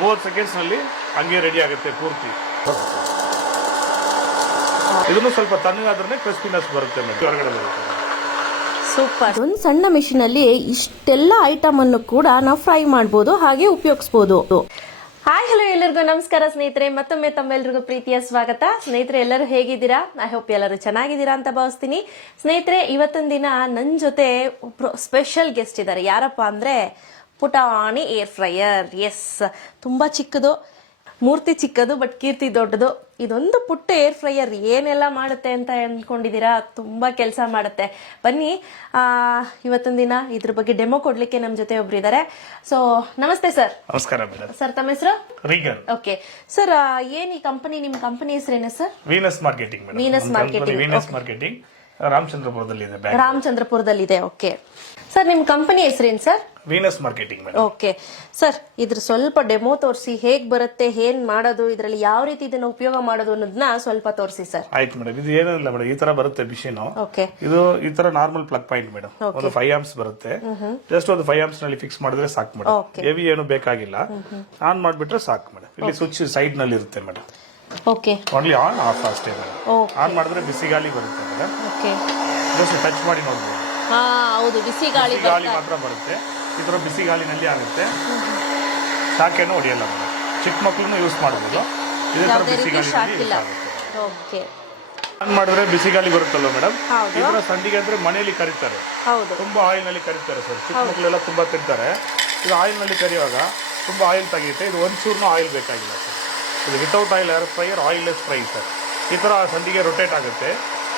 30 seconds ನಲ್ಲಿ ಹಂಗೆ ready ಆಗುತ್ತೆ ಪೂರ್ತಿ. ಇದನ್ನು ಸ್ವಲ್ಪ ತಣ್ಣಗಾದ್ರೆ ಕ್ರಿಸ್ಪಿನೆಸ್ ಬರುತ್ತೆ ಮೇಡಮ್, ಹೊರಗಡೆ ಬರುತ್ತೆ. ಸೂಪರ್. ಒಂದು ಸಣ್ಣ ಮಿಷಿನ್ ಅಲ್ಲಿ ಇಷ್ಟೆಲ್ಲ ಐಟಮ್ ಅನ್ನು ಕೂಡ ನಾವು ಫ್ರೈ ಮಾಡಬಹುದು, ಹಾಗೆ ಉಪಯೋಗಿಸಬಹುದು. ಹಾಯ್ ಹಲೋ ಎಲ್ಲರಿಗೂ ನಮಸ್ಕಾರ ಸ್ನೇಹಿತರೆ, ಮತ್ತೊಮ್ಮೆ ತಮ್ಮೆಲ್ಲರಿಗೂ ಪ್ರೀತಿಯ ಸ್ವಾಗತ. ಸ್ನೇಹಿತರೆ, ಎಲ್ಲರೂ ಹೇಗಿದ್ದೀರಾ? ಐ ಹೋಪ್ ಎಲ್ಲರೂ ಚೆನ್ನಾಗಿದ್ದೀರಾ ಅಂತ ಭಾವಿಸ್ತೀನಿ. ಸ್ನೇಹಿತರೆ, ಇವತ್ತಿನ ದಿನ ನನ್ನ ಜೊತೆ ಒಬ್ರು ಸ್ಪೆಷಲ್ ಗೆಸ್ಟ್ ಇದ್ದಾರೆ. ಯಾರಪ್ಪ ಅಂದ್ರೆ ಪುಟಾಣಿ ಏರ್ ಫ್ರೈಯರ್. ಎಸ್, ತುಂಬಾ ಚಿಕ್ಕದು, ಮೂರ್ತಿ ಚಿಕ್ಕದು ಬಟ್ ಕೀರ್ತಿ ದೊಡ್ಡದು. ಇದೊಂದು ಪುಟ್ಟ ಏರ್ ಫ್ರೈಯರ್ ಏನೆಲ್ಲ ಮಾಡುತ್ತೆ ಅಂತ ಅನ್ಕೊಂಡಿದ್ದೀರಾ? ತುಂಬಾ ಕೆಲಸ ಮಾಡುತ್ತೆ. ಬನ್ನಿ, ಇವತ್ತಿನ ದಿನ ಇದ್ರ ಬಗ್ಗೆ ಡೆಮೋ ಕೊಡ್ಲಿಕ್ಕೆ ನಮ್ಮ ಜೊತೆ ಒಬ್ರು ಇದ್ದಾರೆ. ಸೊ ನಮಸ್ತೆ ಸರ್. ನಮಸ್ಕಾರ ಮೇಡಮ್. ಸರ್, ತಮ್ಮ ಹೆಸರು? ರೀಗನ್. ಓಕೆ ಸರ್, ಏನ್ ಈ ಕಂಪನಿ, ನಿಮ್ ಕಂಪನಿ ಹೆಸರೇನು ಸರ್? Venus Marketing madam. Venus Marketing. Venus Marketing ರಾಮಚಂದ್ರಪುರದಲ್ಲಿ ಇದೆ. ರಾಮಚಂದ್ರಪುರದಲ್ಲಿ ಇದೆ. ಓಕೆ ಸರ್, ನಿಮ್ ಕಂಪನಿ ಹೆಸರೇನು ಸರ್? Venus Marketing madam. Okay sir, ಇದ್ರ ಸ್ವಲ್ಪ ಡೆಮೋ ತೋರಿಸಿ, ಹೇಗ್ ಬರುತ್ತೆ, ಏನ್ ಮಾಡೋದು, ಇದ್ರಲ್ಲಿ ಯಾವ ರೀತಿ ಇದನ್ನ ಉಪಯೋಗ ಮಾಡೋದು ಅನ್ನೋದನ್ನ ಸ್ವಲ್ಪ ತೋರಿಸಿ ಸರ್. ಆಯ್ತು ಮೇಡಮ್. ಇದು ಏನಿಲ್ಲ ಮೇಡಮ್, ಈ ತರ ಬರುತ್ತೆ ಮಿಷಿನ್. ಓಕೆ, ಇದು ಈ ತರ ನಾರ್ಮಲ್ ಪ್ಲಗ್ ಪಾಯಿಂಟ್ ಮೇಡಮ್. ಒಂದು 5 ಆಂಪ್ಸ್ ಬರುತ್ತೆ. ಜಸ್ಟ್ ಒಂದು 5 ಆಂಪ್ಸ್ ನಲ್ಲಿ ಫಿಕ್ಸ್ ಮಾಡಿದ್ರೆ ಸಾಕು ಮೇಡಮ್. ಹೆವಿ ಏನು ಬೇಕಾಗಿಲ್ಲ. ಆನ್ ಮಾಡ್ಬಿಟ್ರೆ ಸಾಕು ಮೇಡಮ್. ಇಲ್ಲಿ ಸ್ವಿಚ್ ಸೈಡ್ ನಲ್ಲಿ ಇರುತ್ತೆ madam. Okay, only on off ಅಷ್ಟೇ ಮೇಡಮ್. ಆನ್ ಮಾಡಿದ್ರೆ ಬಿಸಿ ಗಾಳಿ ಬರುತ್ತೆ ಮೇಡಮ್. ಓಕೆ, ಜಸ್ಟ್ ಟಚ್ ಮಾಡಿ ನೋಡ್ಬೋದು. ಹೌದು, ಬಿಸಿ ಗಾಳಿ ಮಾತ್ರ ಬರುತ್ತೆ. ಈ ತರ ಬಿಸಿ ಗಾಳಿನಲ್ಲಿ ಆಗುತ್ತೆ. ಶಾಖೆನೂ ಹೊಡೆಯಲ್ಲ ಮೇಡಮ್. ಚಿಕ್ಕ ಮಕ್ಕಳನ್ನು ಯೂಸ್ ಮಾಡಬಹುದು. ಇದೇ ತರ ಬಿಸಿ ಗಾಳಿ ಓಕೆ, ಆನ್ ಮಾಡಿದ್ರೆ ಬಿಸಿ ಗಾಳಿ ಬರುತ್ತಲ್ಲ ಮೇಡಮ್. ಈ ತರ ಸಂಡಿಗೆ ಅಂದ್ರೆ ಮನೆಯಲ್ಲಿ ಕರೀತಾರೆ. ಹೌದು, ತುಂಬಾ ಆಯಿಲ್ ನಲ್ಲಿ ಕರೀತಾರೆ ಸರ್. ಚಿಕ್ಕ ಮಕ್ಕಳೆಲ್ಲ ತುಂಬಾ ತಿಂತಾರೆ. ಇದು ಆಯಿಲ್ ನಲ್ಲಿ ಕರಿಯುವಾಗ ತುಂಬಾ ಆಯಿಲ್ ತೆಗೆಯುತ್ತೆ. ಇದು ಒಂಚೂರ್ನು ಆಯಿಲ್ ಬೇಕಾಗಿಲ್ಲ ಸರ್. ಇದು without oil air fryer, oilless fry sir. ಈ ತರ ಸಂಡಿಗೆ ರೊಟೇಟ್ ಆಗುತ್ತೆ.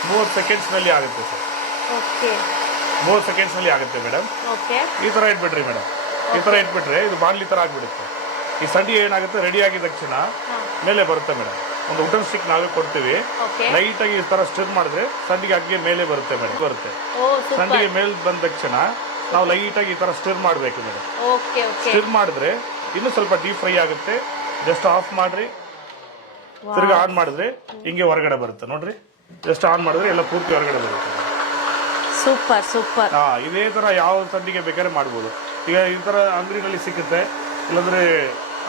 30 ಸೆಕೆಂಡ್ಸ್ ನಲ್ಲಿ ಆಗುತ್ತೆ ಸರ್. ಓಕೆ, 30 ಸೆಕೆಂಡ್ಸ್ ನಲ್ಲಿ ಆಗುತ್ತೆ ಮೇಡಮ್. ಓಕೆ, ಈ ತರ ಇಟ್ಬಿಟ್ರಿ ಮೇಡಮ್. ಈ ತರ ಇಟ್ಬಿಟ್ರೆ ಇದು ಬಾಣ್ಲಿ ತರ ಆಗ್ಬಿಡುತ್ತೆ. ಈ ಸಂಡಿಗೆ ಏನಾಗುತ್ತೆ, ರೆಡಿ ಆಗಿದ ತಕ್ಷಣ ಮೇಲೆ ಬರುತ್ತೆ ಮೇಡಮ್. ಒಂದು ಊಟನ್ ಸ್ಟಿಕ್ ನಾವೇ ಕೊಡ್ತೀವಿ. ಲೈಟ್ ಆಗಿ ಈ ತರ ಸ್ಟಿರ್ ಮಾಡಿದ್ರೆ ಸಂಡಿಗೆ ಅಗ್ಗೆ ಮೇಲೆ ಬರುತ್ತೆ ಮೇಡಮ್. ಬರುತ್ತೆ ಸಂಡಿಗೆ ಮೇಲೆ ಬಂದ ತಕ್ಷಣ ನಾವು ಲೈಟ್ ಆಗಿ ಈ ತರ ಸ್ಟಿರ್ ಮಾಡ್ಬೇಕು ಮೇಡಮ್. ಸ್ಟಿರ್ ಮಾಡಿದ್ರೆ ಇನ್ನು ಸ್ವಲ್ಪ ಡೀಪ್ ಫ್ರೈ ಆಗುತ್ತೆ. ಜಸ್ಟ್ ಆಫ್ ಮಾಡ್ರಿ, ತಿರ್ಗಿ ಆನ್ ಮಾಡಿದ್ರೆ ಹಿಂಗೆ ಹೊರಗಡೆ ಬರುತ್ತೆ ನೋಡ್ರಿ. ಜಸ್ಟ್ ಆನ್ ಮಾಡಿದ್ರೆ ಎಲ್ಲ ಪೂರ್ತಿ ಹೊರಗಡೆ ಬರುತ್ತೆ. Super super. ಇದೇ ತರ ಯಾವ ಸಂಡಿಗೆ ಬೇಕಾದ್ರೆ ಮಾಡ್ಬೋದು. ಈಗ ಈ ತರ ಅಂಗಡಿನಲ್ಲಿ ಸಿಗುತ್ತೆ, ಇಲ್ಲಾಂದ್ರೆ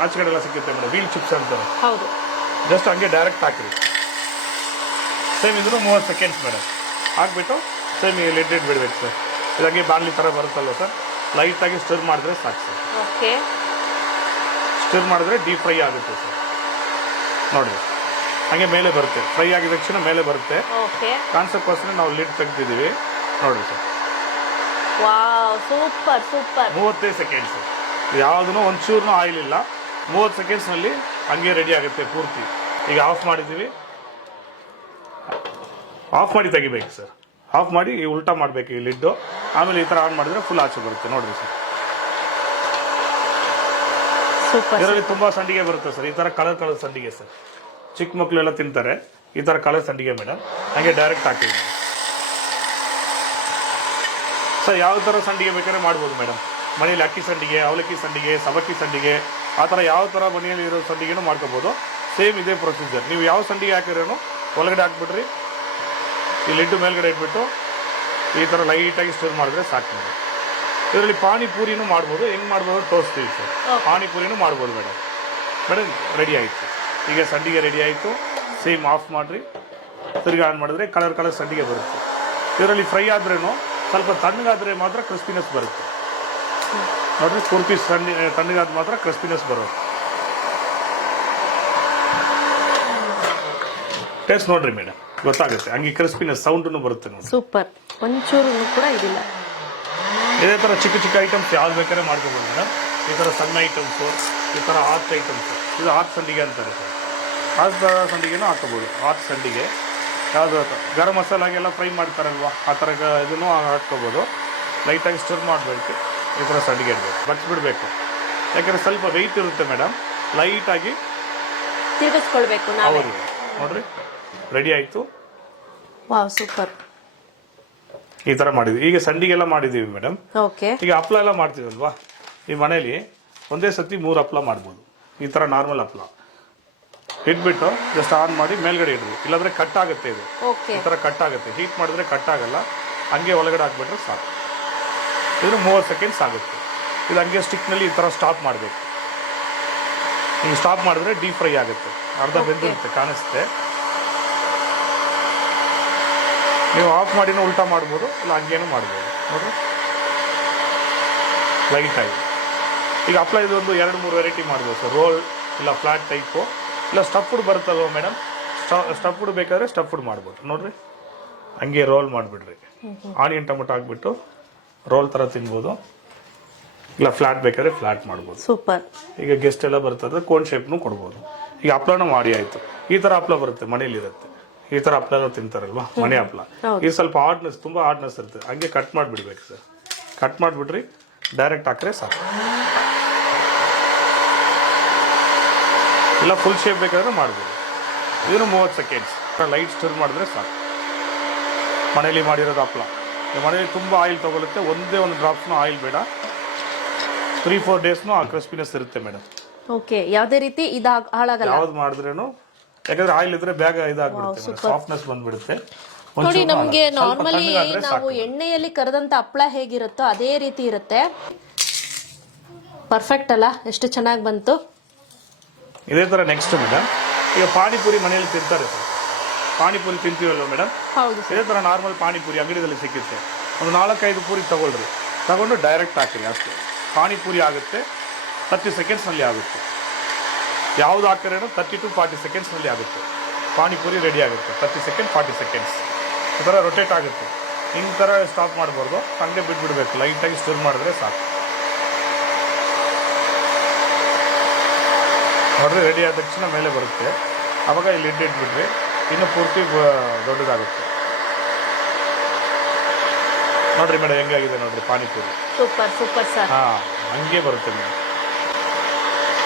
ಆಚೆ ಕಡೆ ಎಲ್ಲ ಸಿಗುತ್ತೆ ಮೇಡಮ್. ವೀಲ್ ಚಿಪ್ಸ್ ಅಂತಾರೆ. ಹೌದು, ಜಸ್ಟ್ ಹಂಗೆ ಡೈರೆಕ್ಟ್ ಹಾಕ್ರಿ. ಸೇಮ್ ಇದ್ರು 30 ಸೆಕೆಂಡ್ಸ್ ಮೇಡಮ್. ಹಾಕ್ಬಿಟ್ಟು ಸೇಮ್ ಲಿಡ್ ಬಿಡ್ಬೇಕು ಸರ್. ಇದು ಹಂಗೆ ಬಾಣ್ಲಿ ತರ ಬರುತ್ತಲ್ವ ಸರ್. ಲೈಟ್ ಆಗಿ ಸ್ಟಿರ್ ಮಾಡಿದ್ರೆ ಸಾಕು ಸರ್. ಓಕೆ, ಸ್ಟಿರ್ ಮಾಡಿದ್ರೆ ಡೀಪ್ ಫ್ರೈ ಆಗುತ್ತೆ ಸರ್. ನೋಡ್ರಿ, ಹಂಗೆ ಮೇಲೆ ಬರುತ್ತೆ. ಫ್ರೈ ಆಗಿದ ತಕ್ಷಣ ಮೇಲೆ ಬರುತ್ತೆ. ಕಾನ್ಸೆಪ್ಟ್ಗೋಸ್ಕರ ನಾವು ಲಿಡ್ ತೆಗ್ದಿದ್ದೀವಿ ನೋಡ್ರಿ sir. Wow, super super. 35 seconds. ಯಾವುದೂ ಒಂಚೂರ್ನು ಆಯಿಲ್ ಇಲ್ಲ. 30 ಸೆಕೆಂಡ್ಸ್ ನಲ್ಲಿ ಹಂಗೆ ರೆಡಿ ಆಗುತ್ತೆ ಪೂರ್ತಿ. ಈಗ ಆಫ್ ಮಾಡಿದ್ದೀವಿ. ಆಫ್ ಮಾಡಿ ತೆಗಿಬೇಕು ಸರ್. ಆಫ್ ಮಾಡಿ ಉಲ್ಟಾ ಮಾಡಬೇಕು ಈ ಲಿಡ್ಡು. ಆಮೇಲೆ ಈ ತರ ಆನ್ ಮಾಡಿದ್ರೆ ಫುಲ್ ಆಚೆ ಬರುತ್ತೆ ನೋಡ್ರಿ ಸರ್. ಇದರಲ್ಲಿ ತುಂಬಾ ಸಂಡಿಗೆ ಬರುತ್ತೆ ಸರ್. ಈ ತರ ಕಲರ್ ಕಲರ್ ಸಂಡಿಗೆ ಸರ್. ಚಿಕ್ಕ ಮಕ್ಕಳೆಲ್ಲ ತಿಂತಾರೆ ಈ ತರ ಕಲರ್ ಸಂಡಿಗೆ ಮೇಡಮ್. ಹಂಗೆ ಡೈರೆಕ್ಟ್ ಹಾಕಿವಿ ಸರ್. ಯಾವ ತರ ಸಂಡಿಗೆ ಬೇಕಾದ್ರೆ ಮಾಡ್ಬೋದು ಮೇಡಮ್. ಮನೇಲಿ ಅಕ್ಕಿ ಸಂಡಿಗೆ, ಅವಲಕ್ಕಿ ಸಂಡಿಗೆ, ಸಬಕ್ಕಿ ಸಂಡಿಗೆ, ಆ ಥರ ಯಾವ ಥರ ಮನೆಯಲ್ಲಿ ಇರೋ ಸಂಡಿಗೆನೂ ಮಾಡ್ಕೋಬೋದು. ಸೇಮ್ ಇದೇ ಪ್ರೊಸೀಜರ್. ನೀವು ಯಾವ ಸಂಡಿಗೆ ಹಾಕಿರೋನು ಒಳಗಡೆ ಹಾಕ್ಬಿಟ್ರಿ, ಈ ಲಿಡ್ಡು ಮೇಲ್ಗಡೆ ಇಟ್ಬಿಟ್ಟು ಈ ಥರ ಲೈಟಾಗಿ ಸ್ಟಿರ್ ಮಾಡಿದ್ರೆ ಸಾಕು ಮೇಡಮ್. ಇದರಲ್ಲಿ ಪಾನಿಪೂರಿನೂ ಮಾಡ್ಬೋದು. ಹೆಂಗೆ ಮಾಡ್ಬೋದು ತೋರಿಸ್ತೀವಿ ಸರ್. ಪಾನಿಪೂರಿನೂ ಮಾಡ್ಬೋದು ಮೇಡಮ್. ಮೇಡಮ್ ರೆಡಿ ಆಯಿತು. ಈಗ ಸಂಡಿಗೆ ರೆಡಿ ಆಯಿತು. ಸೇಮ್ ಆಫ್ ಮಾಡಿರಿ, ತಿರ್ಗಿ ಆನ್ ಮಾಡಿದ್ರೆ ಕಲರ್ ಕಲರ್ ಸಂಡಿಗೆ ಬರುತ್ತೆ. ಇದರಲ್ಲಿ ಫ್ರೈ ಆದ್ರೂ ಸ್ವಲ್ಪ ತಣ್ಣಗಾದ್ರೆ ಮಾತ್ರ ಕ್ರಿಸ್ಪಿನೆಸ್ ಬರುತ್ತೆ ನೋಡ್ರಿ. ಪೂರ್ತಿ ತಣ್ಣಗಾದ ಮಾತ್ರ ಕ್ರಿಸ್ಪಿನೆಸ್ ಬರುತ್ತೆ. ಟೇಸ್ಟ್ ನೋಡ್ರಿ ಮೇಡಮ್, ಗೊತ್ತಾಗುತ್ತೆ. ಹಂಗೆ ಕ್ರಿಸ್ಪಿನೆಸ್ ಸೌಂಡ್ನು ಬರುತ್ತೆ ನೋಡಿ. ಸೂಪರ್. ಒಂಚೂರು ಕೂಡ ಇದಿಲ್ಲ. ಇದೇ ತರ ಚಿಕ್ಕ ಚಿಕ್ಕ ಐಟಮ್ಸ್ ಯಾವ್ದು ಬೇಕಾದ್ರೆ ಮಾಡ್ಕೋಬೋದು ಮೇಡಮ್. ಈ ತರ ಸಣ್ಣ ಐಟಮ್ಸು, ಈ ತರ ಆರ್ಟ್ ಐಟಮ್ಸ್, ಇದು ಆರ್ಟ್ ಸಂಡಿಗೆ ಅಂತಾರೆ ಸರ್. ಆರ್ಟ್ ಸಂಡಿಗೆನೂ ಹಾಕೋಬೋದು. ಆರ್ಟ್ ಸಂಡಿಗೆ ಯಾವುದು ಗರಂ ಮಸಾಲಾಗೆಲ್ಲ ಫ್ರೈ ಮಾಡ್ತಾರಲ್ವ, ಆ ಥರ ಇದನ್ನು ಹಾಕ್ಕೋಬೋದು. ಲೈಟಾಗಿ ಸ್ಟಿರ್ ಮಾಡಬೇಕು. ಈ ಥರ ಸಂಡಿಗೆ ಇಡಬೇಕು, ಬಚ್ಚಿಬಿಡ್ಬೇಕು. ಯಾಕಂದರೆ ಸ್ವಲ್ಪ ವೆಯ್ಟ್ ಇರುತ್ತೆ ಮೇಡಮ್. ಲೈಟಾಗಿ ತಿರುಗಿಸ್ಕೊಳ್ಬೇಕು. ಹೌದು ನೋಡ್ರಿ, ರೆಡಿ ಆಯಿತು. Wow, super. ಈ ಥರ ಮಾಡಿದ್ವಿ. ಈಗ ಸಂಡಿಗೆಲ್ಲ ಮಾಡಿದ್ದೀವಿ ಮೇಡಮ್. ಓಕೆ, ಈಗ ಹಪ್ಪಳ ಎಲ್ಲ ಮಾಡ್ತೀವಲ್ವಾ, ಈ ಮನೇಲಿ ಒಂದೇ ಸತಿ 3 ಹಪ್ಪಳ ಮಾಡ್ಬೋದು. ಈ ಥರ ನಾರ್ಮಲ್ ಹಪ್ಪಳ ಇಟ್ಬಿಟ್ಟು ಜಸ್ಟ್ ಆನ್ ಮಾಡಿ ಮೇಲ್ಗಡೆ ಇಡ್ರಿ. ಇಲ್ಲಾಂದ್ರೆ ಕಟ್ ಆಗುತ್ತೆ. ಇದು ಈ ಥರ ಕಟ್ ಆಗುತ್ತೆ. ಹೀಟ್ ಮಾಡಿದ್ರೆ ಕಟ್ ಆಗಲ್ಲ. ಹಂಗೆ ಒಳಗಡೆ ಹಾಕ್ಬಿಟ್ರೆ ಸಾಕು. ಇದು 30 ಸೆಕೆಂಡ್ಸ್ ಆಗುತ್ತೆ. ಇದು ಹಂಗೆ ಸ್ಟಿಕ್ನಲ್ಲಿ ಈ ಥರ ಸ್ಟಾಪ್ ಮಾಡಬೇಕು. ನೀವು ಸ್ಟಾಪ್ ಮಾಡಿದ್ರೆ ಡೀಪ್ ಫ್ರೈ ಆಗುತ್ತೆ, ಅರ್ಧ ಬೆಂದಿರುತ್ತೆ ಕಾಣಿಸುತ್ತೆ. ನೀವು ಆಫ್ ಮಾಡಿನೂ ಉಲ್ಟಾ ಮಾಡ್ಬೋದು, ಇಲ್ಲ ಹಂಗೇನೂ ಮಾಡ್ಬೋದು ನೋಡಿರಿ ಲೈಟಾಗಿ. ಈಗ ಹಪ್ಪಳ ಇದೊಂದು 2-3 ವೆರೈಟಿ ಮಾಡ್ಬೋದು ಸರ್. ರೋಲ್ ಇಲ್ಲ ಫ್ಲಾಟ್ ಟೈಪು ಇಲ್ಲ ಸ್ಟಫ್ಡ್ ಬರುತ್ತಲ್ವ ಮೇಡಮ್, ಸ್ಟಫ್ಡ್ ಬೇಕಾದರೆ ಸ್ಟಫ್ಡ್ ಮಾಡ್ಬೋದು ನೋಡಿರಿ. ಹಂಗೆ ರೋಲ್ ಮಾಡಿಬಿಡ್ರಿ, ಆನಿಯನ್ ಟೊಮೊಟೊ ಹಾಕ್ಬಿಟ್ಟು ರೋಲ್ ಥರ ತಿನ್ಬೋದು, ಇಲ್ಲ ಫ್ಲಾಟ್ ಬೇಕಾದ್ರೆ ಫ್ಲಾಟ್ ಮಾಡ್ಬೋದು. ಸೂಪರ್. ಈಗ ಗೆಸ್ಟ್ ಎಲ್ಲ ಬರ್ತದೆ ಕೋನ್ ಶೇಪ್ನು ಕೊಡ್ಬೋದು. ಈಗ ಹಪ್ಳನೂ ಮಾಡಿ ಆಯಿತು. ಈ ಥರ ಹಪ್ಳ ಬರುತ್ತೆ ಮನೇಲಿರುತ್ತೆ, ಈ ಥರ ಹಪ್ಳ ತಿಂತಾರಲ್ವಾ ಮನೆ ಹಪ್ಳ. ಇದು ಸ್ವಲ್ಪ ಹಾರ್ಡ್ನೆಸ್, ತುಂಬ ಹಾರ್ಡ್ನೆಸ್ ಇರುತ್ತೆ. ಹಂಗೆ ಕಟ್ ಮಾಡಿಬಿಡ್ಬೇಕು ಸರ್. ಕಟ್ ಮಾಡಿಬಿಡ್ರಿ, ಡೈರೆಕ್ಟ್ ಹಾಕ್ರೆ ಸಾಕು. ಇಲ್ಲ ಫುಲ್ ಶೇಪ್ ಬೇಕಾದ್ರೆ ಮಾಡ್ಬೋದು. ಇದನ್ನು 30 ಸೆಕೆಂಡ್ಸ್ ಲೈಟ್ ಸ್ಟಿರ್ ಮಾಡಿದ್ರೆ ಸಾಕು. ಮನೇಲಿ ಮಾಡಿರೋದು ಹಪ್ಳ. ಮನೇಲಿ ತುಂಬ ಆಯಿಲ್ ತೊಗೊಳುತ್ತೆ, ಒಂದೇ ಒಂದು ಡ್ರಾಪ್ಸ್ನೂ ಆಯಿಲ್ ಬೇಡ. 3-4 ಡೇಸ್ನು ಆ ಕ್ರಿಸ್ಪಿನೆಸ್ ಇರುತ್ತೆ ಮೇಡಮ್. ಓಕೆ, ಯಾವುದೇ ರೀತಿ ಇದು ಹಾಳಾಗಲ್ಲ. ಯಾವ್ದು ಮಾಡಿದ್ರೇನು, ಯಾಕಂದ್ರೆ ಆಯಿಲ್ ಇದ್ರೆ ಬೇಗ ಇದಾಗ್ಬಿಡುತ್ತೆ, ಸಾಫ್ಟ್ನೆಸ್ ಬಂದ್ಬಿಡುತ್ತೆ. ನೋಡಿ, ನಮಗೆ ನಾರ್ಮಲಿ ನಾವು ಎಣ್ಣೆಯಲ್ಲಿ ಕರೆದಂತ ಹಪ್ಪಳ ಹೇಗಿರುತ್ತೋ ಅದೇ ರೀತಿ ಇರುತ್ತೆ. ಪರ್ಫೆಕ್ಟ್ ಅಲ್ಲ, ಎಷ್ಟು ಚೆನ್ನಾಗಿ ಬಂತು. ಇದೇ ತರ ನೆಕ್ಸ್ಟ್ ಮೇಡಮ್, ಈಗ ಪಾನಿಪುರಿ ಮನೆಯಲ್ಲಿ ತಿಂತಾರೆ ಸರ್. ಪಾನಿಪುರಿ ತಿಂತೀವಲ್ವ ಮೇಡಮ್, ಹೌದು. ಇದೇ ತರ ನಾರ್ಮಲ್ ಪಾನಿಪುರಿ ಅಂಗಡಿಯಲ್ಲಿ ಸಿಕ್ಕುತ್ತೆ. ಒಂದು 4-5 ಪೂರಿ ತಗೊಳ್ರಿ, ತಗೊಂಡು ಡೈರೆಕ್ಟ್ ಹಾಕಿರಿ ಅಷ್ಟೇ. ಪಾನಿಪುರಿ ಆಗುತ್ತೆ, 30 ಸೆಕೆಂಡ್ಸ್ನಲ್ಲಿ ಆಗುತ್ತೆ. ಯಾವ್ದು ಹಾಕಿರೇನೋ 30 to 40 ಸೆಕೆಂಡ್ಸ್ನಲ್ಲಿ ಆಗುತ್ತೆ. ಪಾನಿಪುರಿ ರೆಡಿ ಆಗುತ್ತೆ. 30 ಸೆಕೆಂಡ್ 40 ಸೆಕೆಂಡ್ಸ್ ಈ ಥರ ರೊಟೇಟ್ ಆಗುತ್ತೆ. ಹಿಂಗೆ ಥರ ಸ್ಟಾಪ್ ಮಾಡಬಾರ್ದು, ಹಂಗೆ ಬಿಟ್ಬಿಡ್ಬೇಕು. ಲೈಟಾಗಿ ಸ್ಟಿರ್ ಮಾಡಿದ್ರೆ ಸಾಕು. ನೋಡ್ರಿ, ರೆಡಿ ಆದ ತಕ್ಷಣ ಮೇಲೆ ಬರುತ್ತೆ. ಆವಾಗ ಇಲ್ಲಿ ಇಟ್ಬಿಟ್ರಿ, ಇನ್ನು ಪೂರ್ತಿ ದೊಡ್ಡದಾಗುತ್ತೆ. ನೋಡ್ರಿ ಮೇಡಮ್ ಹೆಂಗಾಗಿದೆ ನೋಡ್ರಿ ಪಾನಿಪುರಿ. Super super sir. ಹಾಂ, ಹಂಗೆ ಬರುತ್ತೆ ಮೇಡಮ್.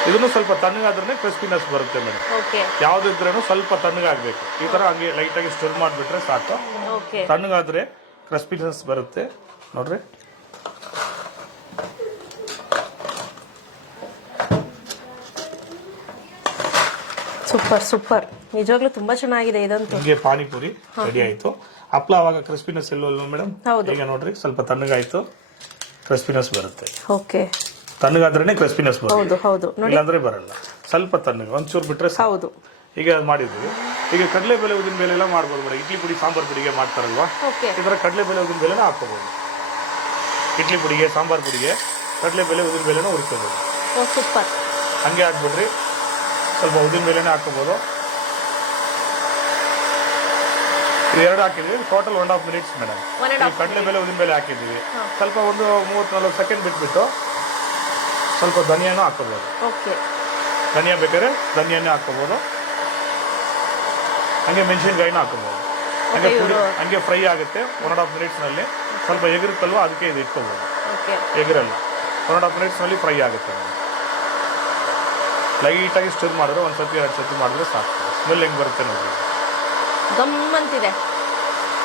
ಇದನ್ನು ಸ್ವಲ್ಪ ತಣ್ಣಗಾದ್ರೆ ಕ್ರಿಸ್ಪಿನೆಸ್ ಬರುತ್ತೆ ಮೇಡಮ್. ಓಕೆ. ಯಾವುದಿದ್ರೂ ಸ್ವಲ್ಪ ತಣ್ಣಗಾಗಬೇಕು. ಈ ಥರ ಹಂಗೆ ಲೈಟಾಗಿ ಸ್ಟಿರ್ ಮಾಡಿಬಿಟ್ರೆ ಸಾಕು. ಓಕೆ. ತಣ್ಣಗಾದ್ರೆ ಕ್ರಿಸ್ಪಿನೆಸ್ ಬರುತ್ತೆ ನೋಡ್ರಿ. ಸೂಪರ್ ಸೂಪರ್, ನಿಜವಾಗ್ಲೂ ತುಂಬಾ ಚೆನ್ನಾಗಿದೆ ಇದಂತೂ. ಹಿಂಗೆ ಪಾನಿಪುರಿ ರೆಡಿ ಆಯ್ತು. ಹಪ್ಳ ಅವಾಗ ಕ್ರಿಸ್ಪಿನೆಸ್ ಇಲ್ಲವಲ್ಲ ಮೇಡಮ್? ಈಗ ನೋಡ್ರಿ ಸ್ವಲ್ಪ ತಣ್ಣಗಾಯ್ತು, ಕ್ರಿಸ್ಪಿನೆಸ್ ಬರುತ್ತೆ. ಓಕೆ. ತಣ್ಣಗಾದ್ರೇನೆ ಕ್ರಿಸ್ಪಿನೆಸ್ ಬರುತ್ತೆ. ಹೌದು ಹೌದು. ಇಲ್ಲಾಂದ್ರೆ ಬರಲ್ಲ. ಸ್ವಲ್ಪ ತಣ್ಣಗೆ ಒಂಚೂರು ಬಿಟ್ರೆ ಹೌದು. ಈಗ ಅದು ಮಾಡಿದ್ವಿ. ಈಗ ಕಡಲೆಬೇಳೆ ಉದ್ದಿನ ಬೇಳೆ ಎಲ್ಲ ಮಾಡ್ಬೋದು ಮೇಡಮ್. ಇಡ್ಲಿ ಪುಡಿ ಸಾಂಬಾರ್ ಪುಡಿಗೆ ಮಾಡ್ತಾರಲ್ವಾ, ಈ ಥರ ಕಡಲೆಬೇಳೆ ಉದ್ದಿನ ಬೇಳೆನ ಹಾಕೋಬಹುದು. ಇಡ್ಲಿ ಪುಡಿಗೆ ಸಾಂಬಾರ್ ಪುಡಿಗೆ ಕಡಲೆಬೇಳೆ ಉದ್ದಿನ ಬೇಳೆನ ಹುರ್ಕೋಬಹುದು. ಸೂಪರ್. ಹಂಗೆ ಹಾಕ್ಬಿಡ್ರಿ, ಸ್ವಲ್ಪ ಉದ್ದಿನ ಬೇಳೆನೇ ಹಾಕೋಬಹುದು. ಎರಡು ಹಾಕಿದ್ವಿ, ಟೋಟಲ್ 1.5 ಮಿನಿಟ್ಸ್ ಮೇಡಮ್. ಕಡಲೆಬೇಳೆ ಉದ್ದಿನ ಬೇಳೆ ಹಾಕಿದ್ವಿ, ಸ್ವಲ್ಪ ಒಂದು 30-40 ಸೆಕೆಂಡ್ ಬಿಟ್ಬಿಟ್ಟು ಸ್ವಲ್ಪ ಧನಿಯಾನು ಹಾಕೋಬಹುದು. ಓಕೆ. ಧನಿಯಾ ಬೇಕಾದ್ರೆ ಧನಿಯಾನೇ ಹಾಕೋಬಹುದು. ಹಂಗೆ ಮೆಣಸಿನಕಾಯಿನ ಹಾಕೋಬಹುದು. ಹಂಗೆ ಪುಡಿ ಹಂಗೆ ಫ್ರೈ ಆಗುತ್ತೆ 1.5 ಮಿನಿಟ್ಸ್ನಲ್ಲಿ. ಸ್ವಲ್ಪ ಎಗರುತ್ತಲ್ವ, ಅದಕ್ಕೆ ಇದು ಇಟ್ಕೋಬಹುದು. ಎಗರಲ್ಲ, 1.5 ಮಿನಿಟ್ಸ್ನಲ್ಲಿ ಫ್ರೈ ಆಗುತ್ತೆ. ಲೈಟಾಗಿ ಸ್ಟಿರ್ ಮಾಡಿದ್ರೆ 1 ಸತಿ 2 ಸತಿ ಮಾಡಿದ್ರೆ ಸಾಕು. ಸ್ಮೆಲ್ ಹೆಂಗೆ ಬರುತ್ತೆ ನೋಡ್ರಿ, ಗಮ್ಮಂತಿದೆ.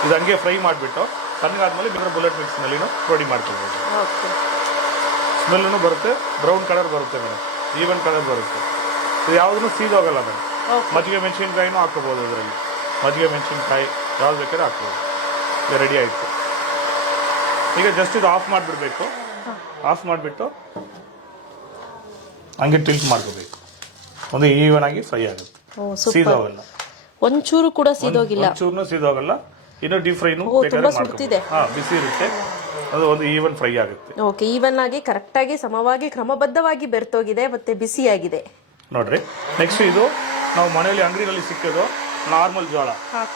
ಇದು ಹಂಗೆ ಫ್ರೈ ಮಾಡಿಬಿಟ್ಟು ತಣ್ಣಗಾದ್ಮೇಲೆ ಬೇಕಾದ್ರೆ ಬುಲೆಟ್ ಮಿಕ್ಸ್ನಲ್ಲಿ ರೆಡಿ ಮಾಡ್ಕೊಬೋದು. ಸ್ಮೆಲ್ಲೂ ಬರುತ್ತೆ, ಬ್ರೌನ್ ಕಲರ್ ಬರುತ್ತೆ ಮೇಡಮ್, ಈವನ್ ಕಲರ್ ಬರುತ್ತೆ. ಇದು ಯಾವುದೂ ಸೀದೋಗಲ್ಲ ಮೇಡಮ್. ಮಜ್ಜಿಗೆ ಮೆಣಸಿನ್ಕಾಯಿನೂ ಹಾಕೋಬೋದು ಅದರಲ್ಲಿ. ಮಜ್ಜಿಗೆ ಮೆಣಸಿನ್ಕಾಯಿ ಯಾವ್ದು ಬೇಕಾದ್ರೆ ಹಾಕ್ಬೋದು. ಇದು ರೆಡಿ ಆಯಿತು. ಈಗ ಜಸ್ಟ್ ಇದು ಆಫ್ ಮಾಡಿಬಿಡ್ಬೇಕು. ಆಫ್ ಮಾಡಿಬಿಟ್ಟು ಹಂಗೆ ಟಿಲ್ಟ್ ಮಾಡ್ಕೋಬೇಕು. ಒಂದು ಈವನ್ ಆಗಿ ಫ್ರೈ ಆಗುತ್ತೆ, ಸೀದೋಗಲ್ಲ. ಒಂಚೂರು ಕೂಡ ಸೀದೋಗಿಲ್ಲ, ಒಂಚೂರು ಸೀದೋಗಲ್ಲ. ಇನ್ನು ಡೀಪ್ ಫ್ರೈನು ಸುಡ್ತಿದೆ. ಬಿಸಿ ಇರುತ್ತೆ, ಅದು ಒಂದು ಈವನ್ ಫ್ರೈ ಆಗುತ್ತೆ. ಓಕೆ, ಈವನ್ ಆಗಿ ಕರೆಕ್ಟ್ ಆಗಿ ಸಮವಾಗಿ ಕ್ರಮಬದ್ಧವಾಗಿ ಬೆರ್ತೋಗಿದೆ ಮತ್ತೆ ಬಿಸಿಯಾಗಿದೆ ನೋಡ್ರಿ. ನೆಕ್ಸ್ಟ್ ಇದು ನಾವು ಮನೆಯಲ್ಲಿ ಅಂಗಡಿನಲ್ಲಿ ಸಿಕ್ಕೋದು ನಾರ್ಮಲ್ ಜೋಳ.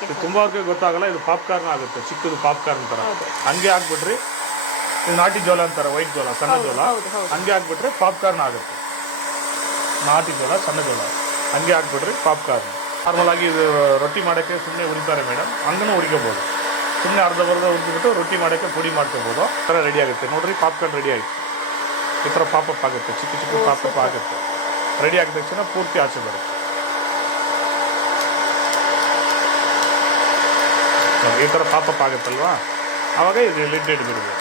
ಇದು ತುಂಬಾ ಗೊತ್ತಾಗಲ್ಲ, ಇದು ಪಾಪ್ಕಾರ್ನ್ ಆಗುತ್ತೆ, ಚಿಕ್ಕದು ಪಾಪ್ಕಾರ್ನ್ ತರ. ಹಂಗೆ ಹಾಕ್ಬಿಟ್ರಿ, ಇದು ನಾಟಿ ಜೋಳ ಅಂತಾರೆ, ವೈಟ್ ಜೋಳ, ಸಣ್ಣ ಜೋಳ. ಹಂಗೆ ಹಾಕ್ಬಿಟ್ರೆ ಪಾಪ್ಕಾರ್ನ್ ಆಗುತ್ತೆ. ನಾಟಿ ಜೋಳ, ಸಣ್ಣ ಜೋಳ ಹಂಗೆ ಹಾಕ್ಬಿಟ್ರಿ ಪಾಪ್ಕಾರ್ನ್. ನಾರ್ಮಲ್ ಆಗಿ ಇದು ರೊಟ್ಟಿ ಮಾಡೋಕ್ಕೆ ಸುಮ್ಮನೆ ಉರಿತಾರೆ ಮೇಡಮ್, ಹಂಗೂ ಉರಿಕೋಬೋದು. ಸುಮ್ಮನೆ ಅರ್ಧ ಉರಿದ್ಬಿಟ್ಟು ರೊಟ್ಟಿ ಮಾಡೋಕ್ಕೆ ಪುಡಿ ಮಾಡ್ಕೋಬೋದು. ಈ ಥರ ರೆಡಿ ಆಗುತ್ತೆ ನೋಡ್ರಿ. ಪಾಪ್ಕಾರ್ನ್ ರೆಡಿ ಆಯಿತು. ಈ ಥರ ಪಾಪಪ್ ಆಗುತ್ತೆ, ಚಿಕ್ಕ ಚಿಕ್ಕ ಪಾಪಪ್ ಆಗುತ್ತೆ. ರೆಡಿ ಆಗಿದ ತಕ್ಷಣ ಪೂರ್ತಿ ಆಚೆ ಬರುತ್ತೆ. ಈ ಥರ ಪಾಪಪ್ ಆಗುತ್ತಲ್ವಾ, ಆವಾಗ ಇದು ಲಿಡ್ ಇಟ್ಬಿಡ್ಬೋದು.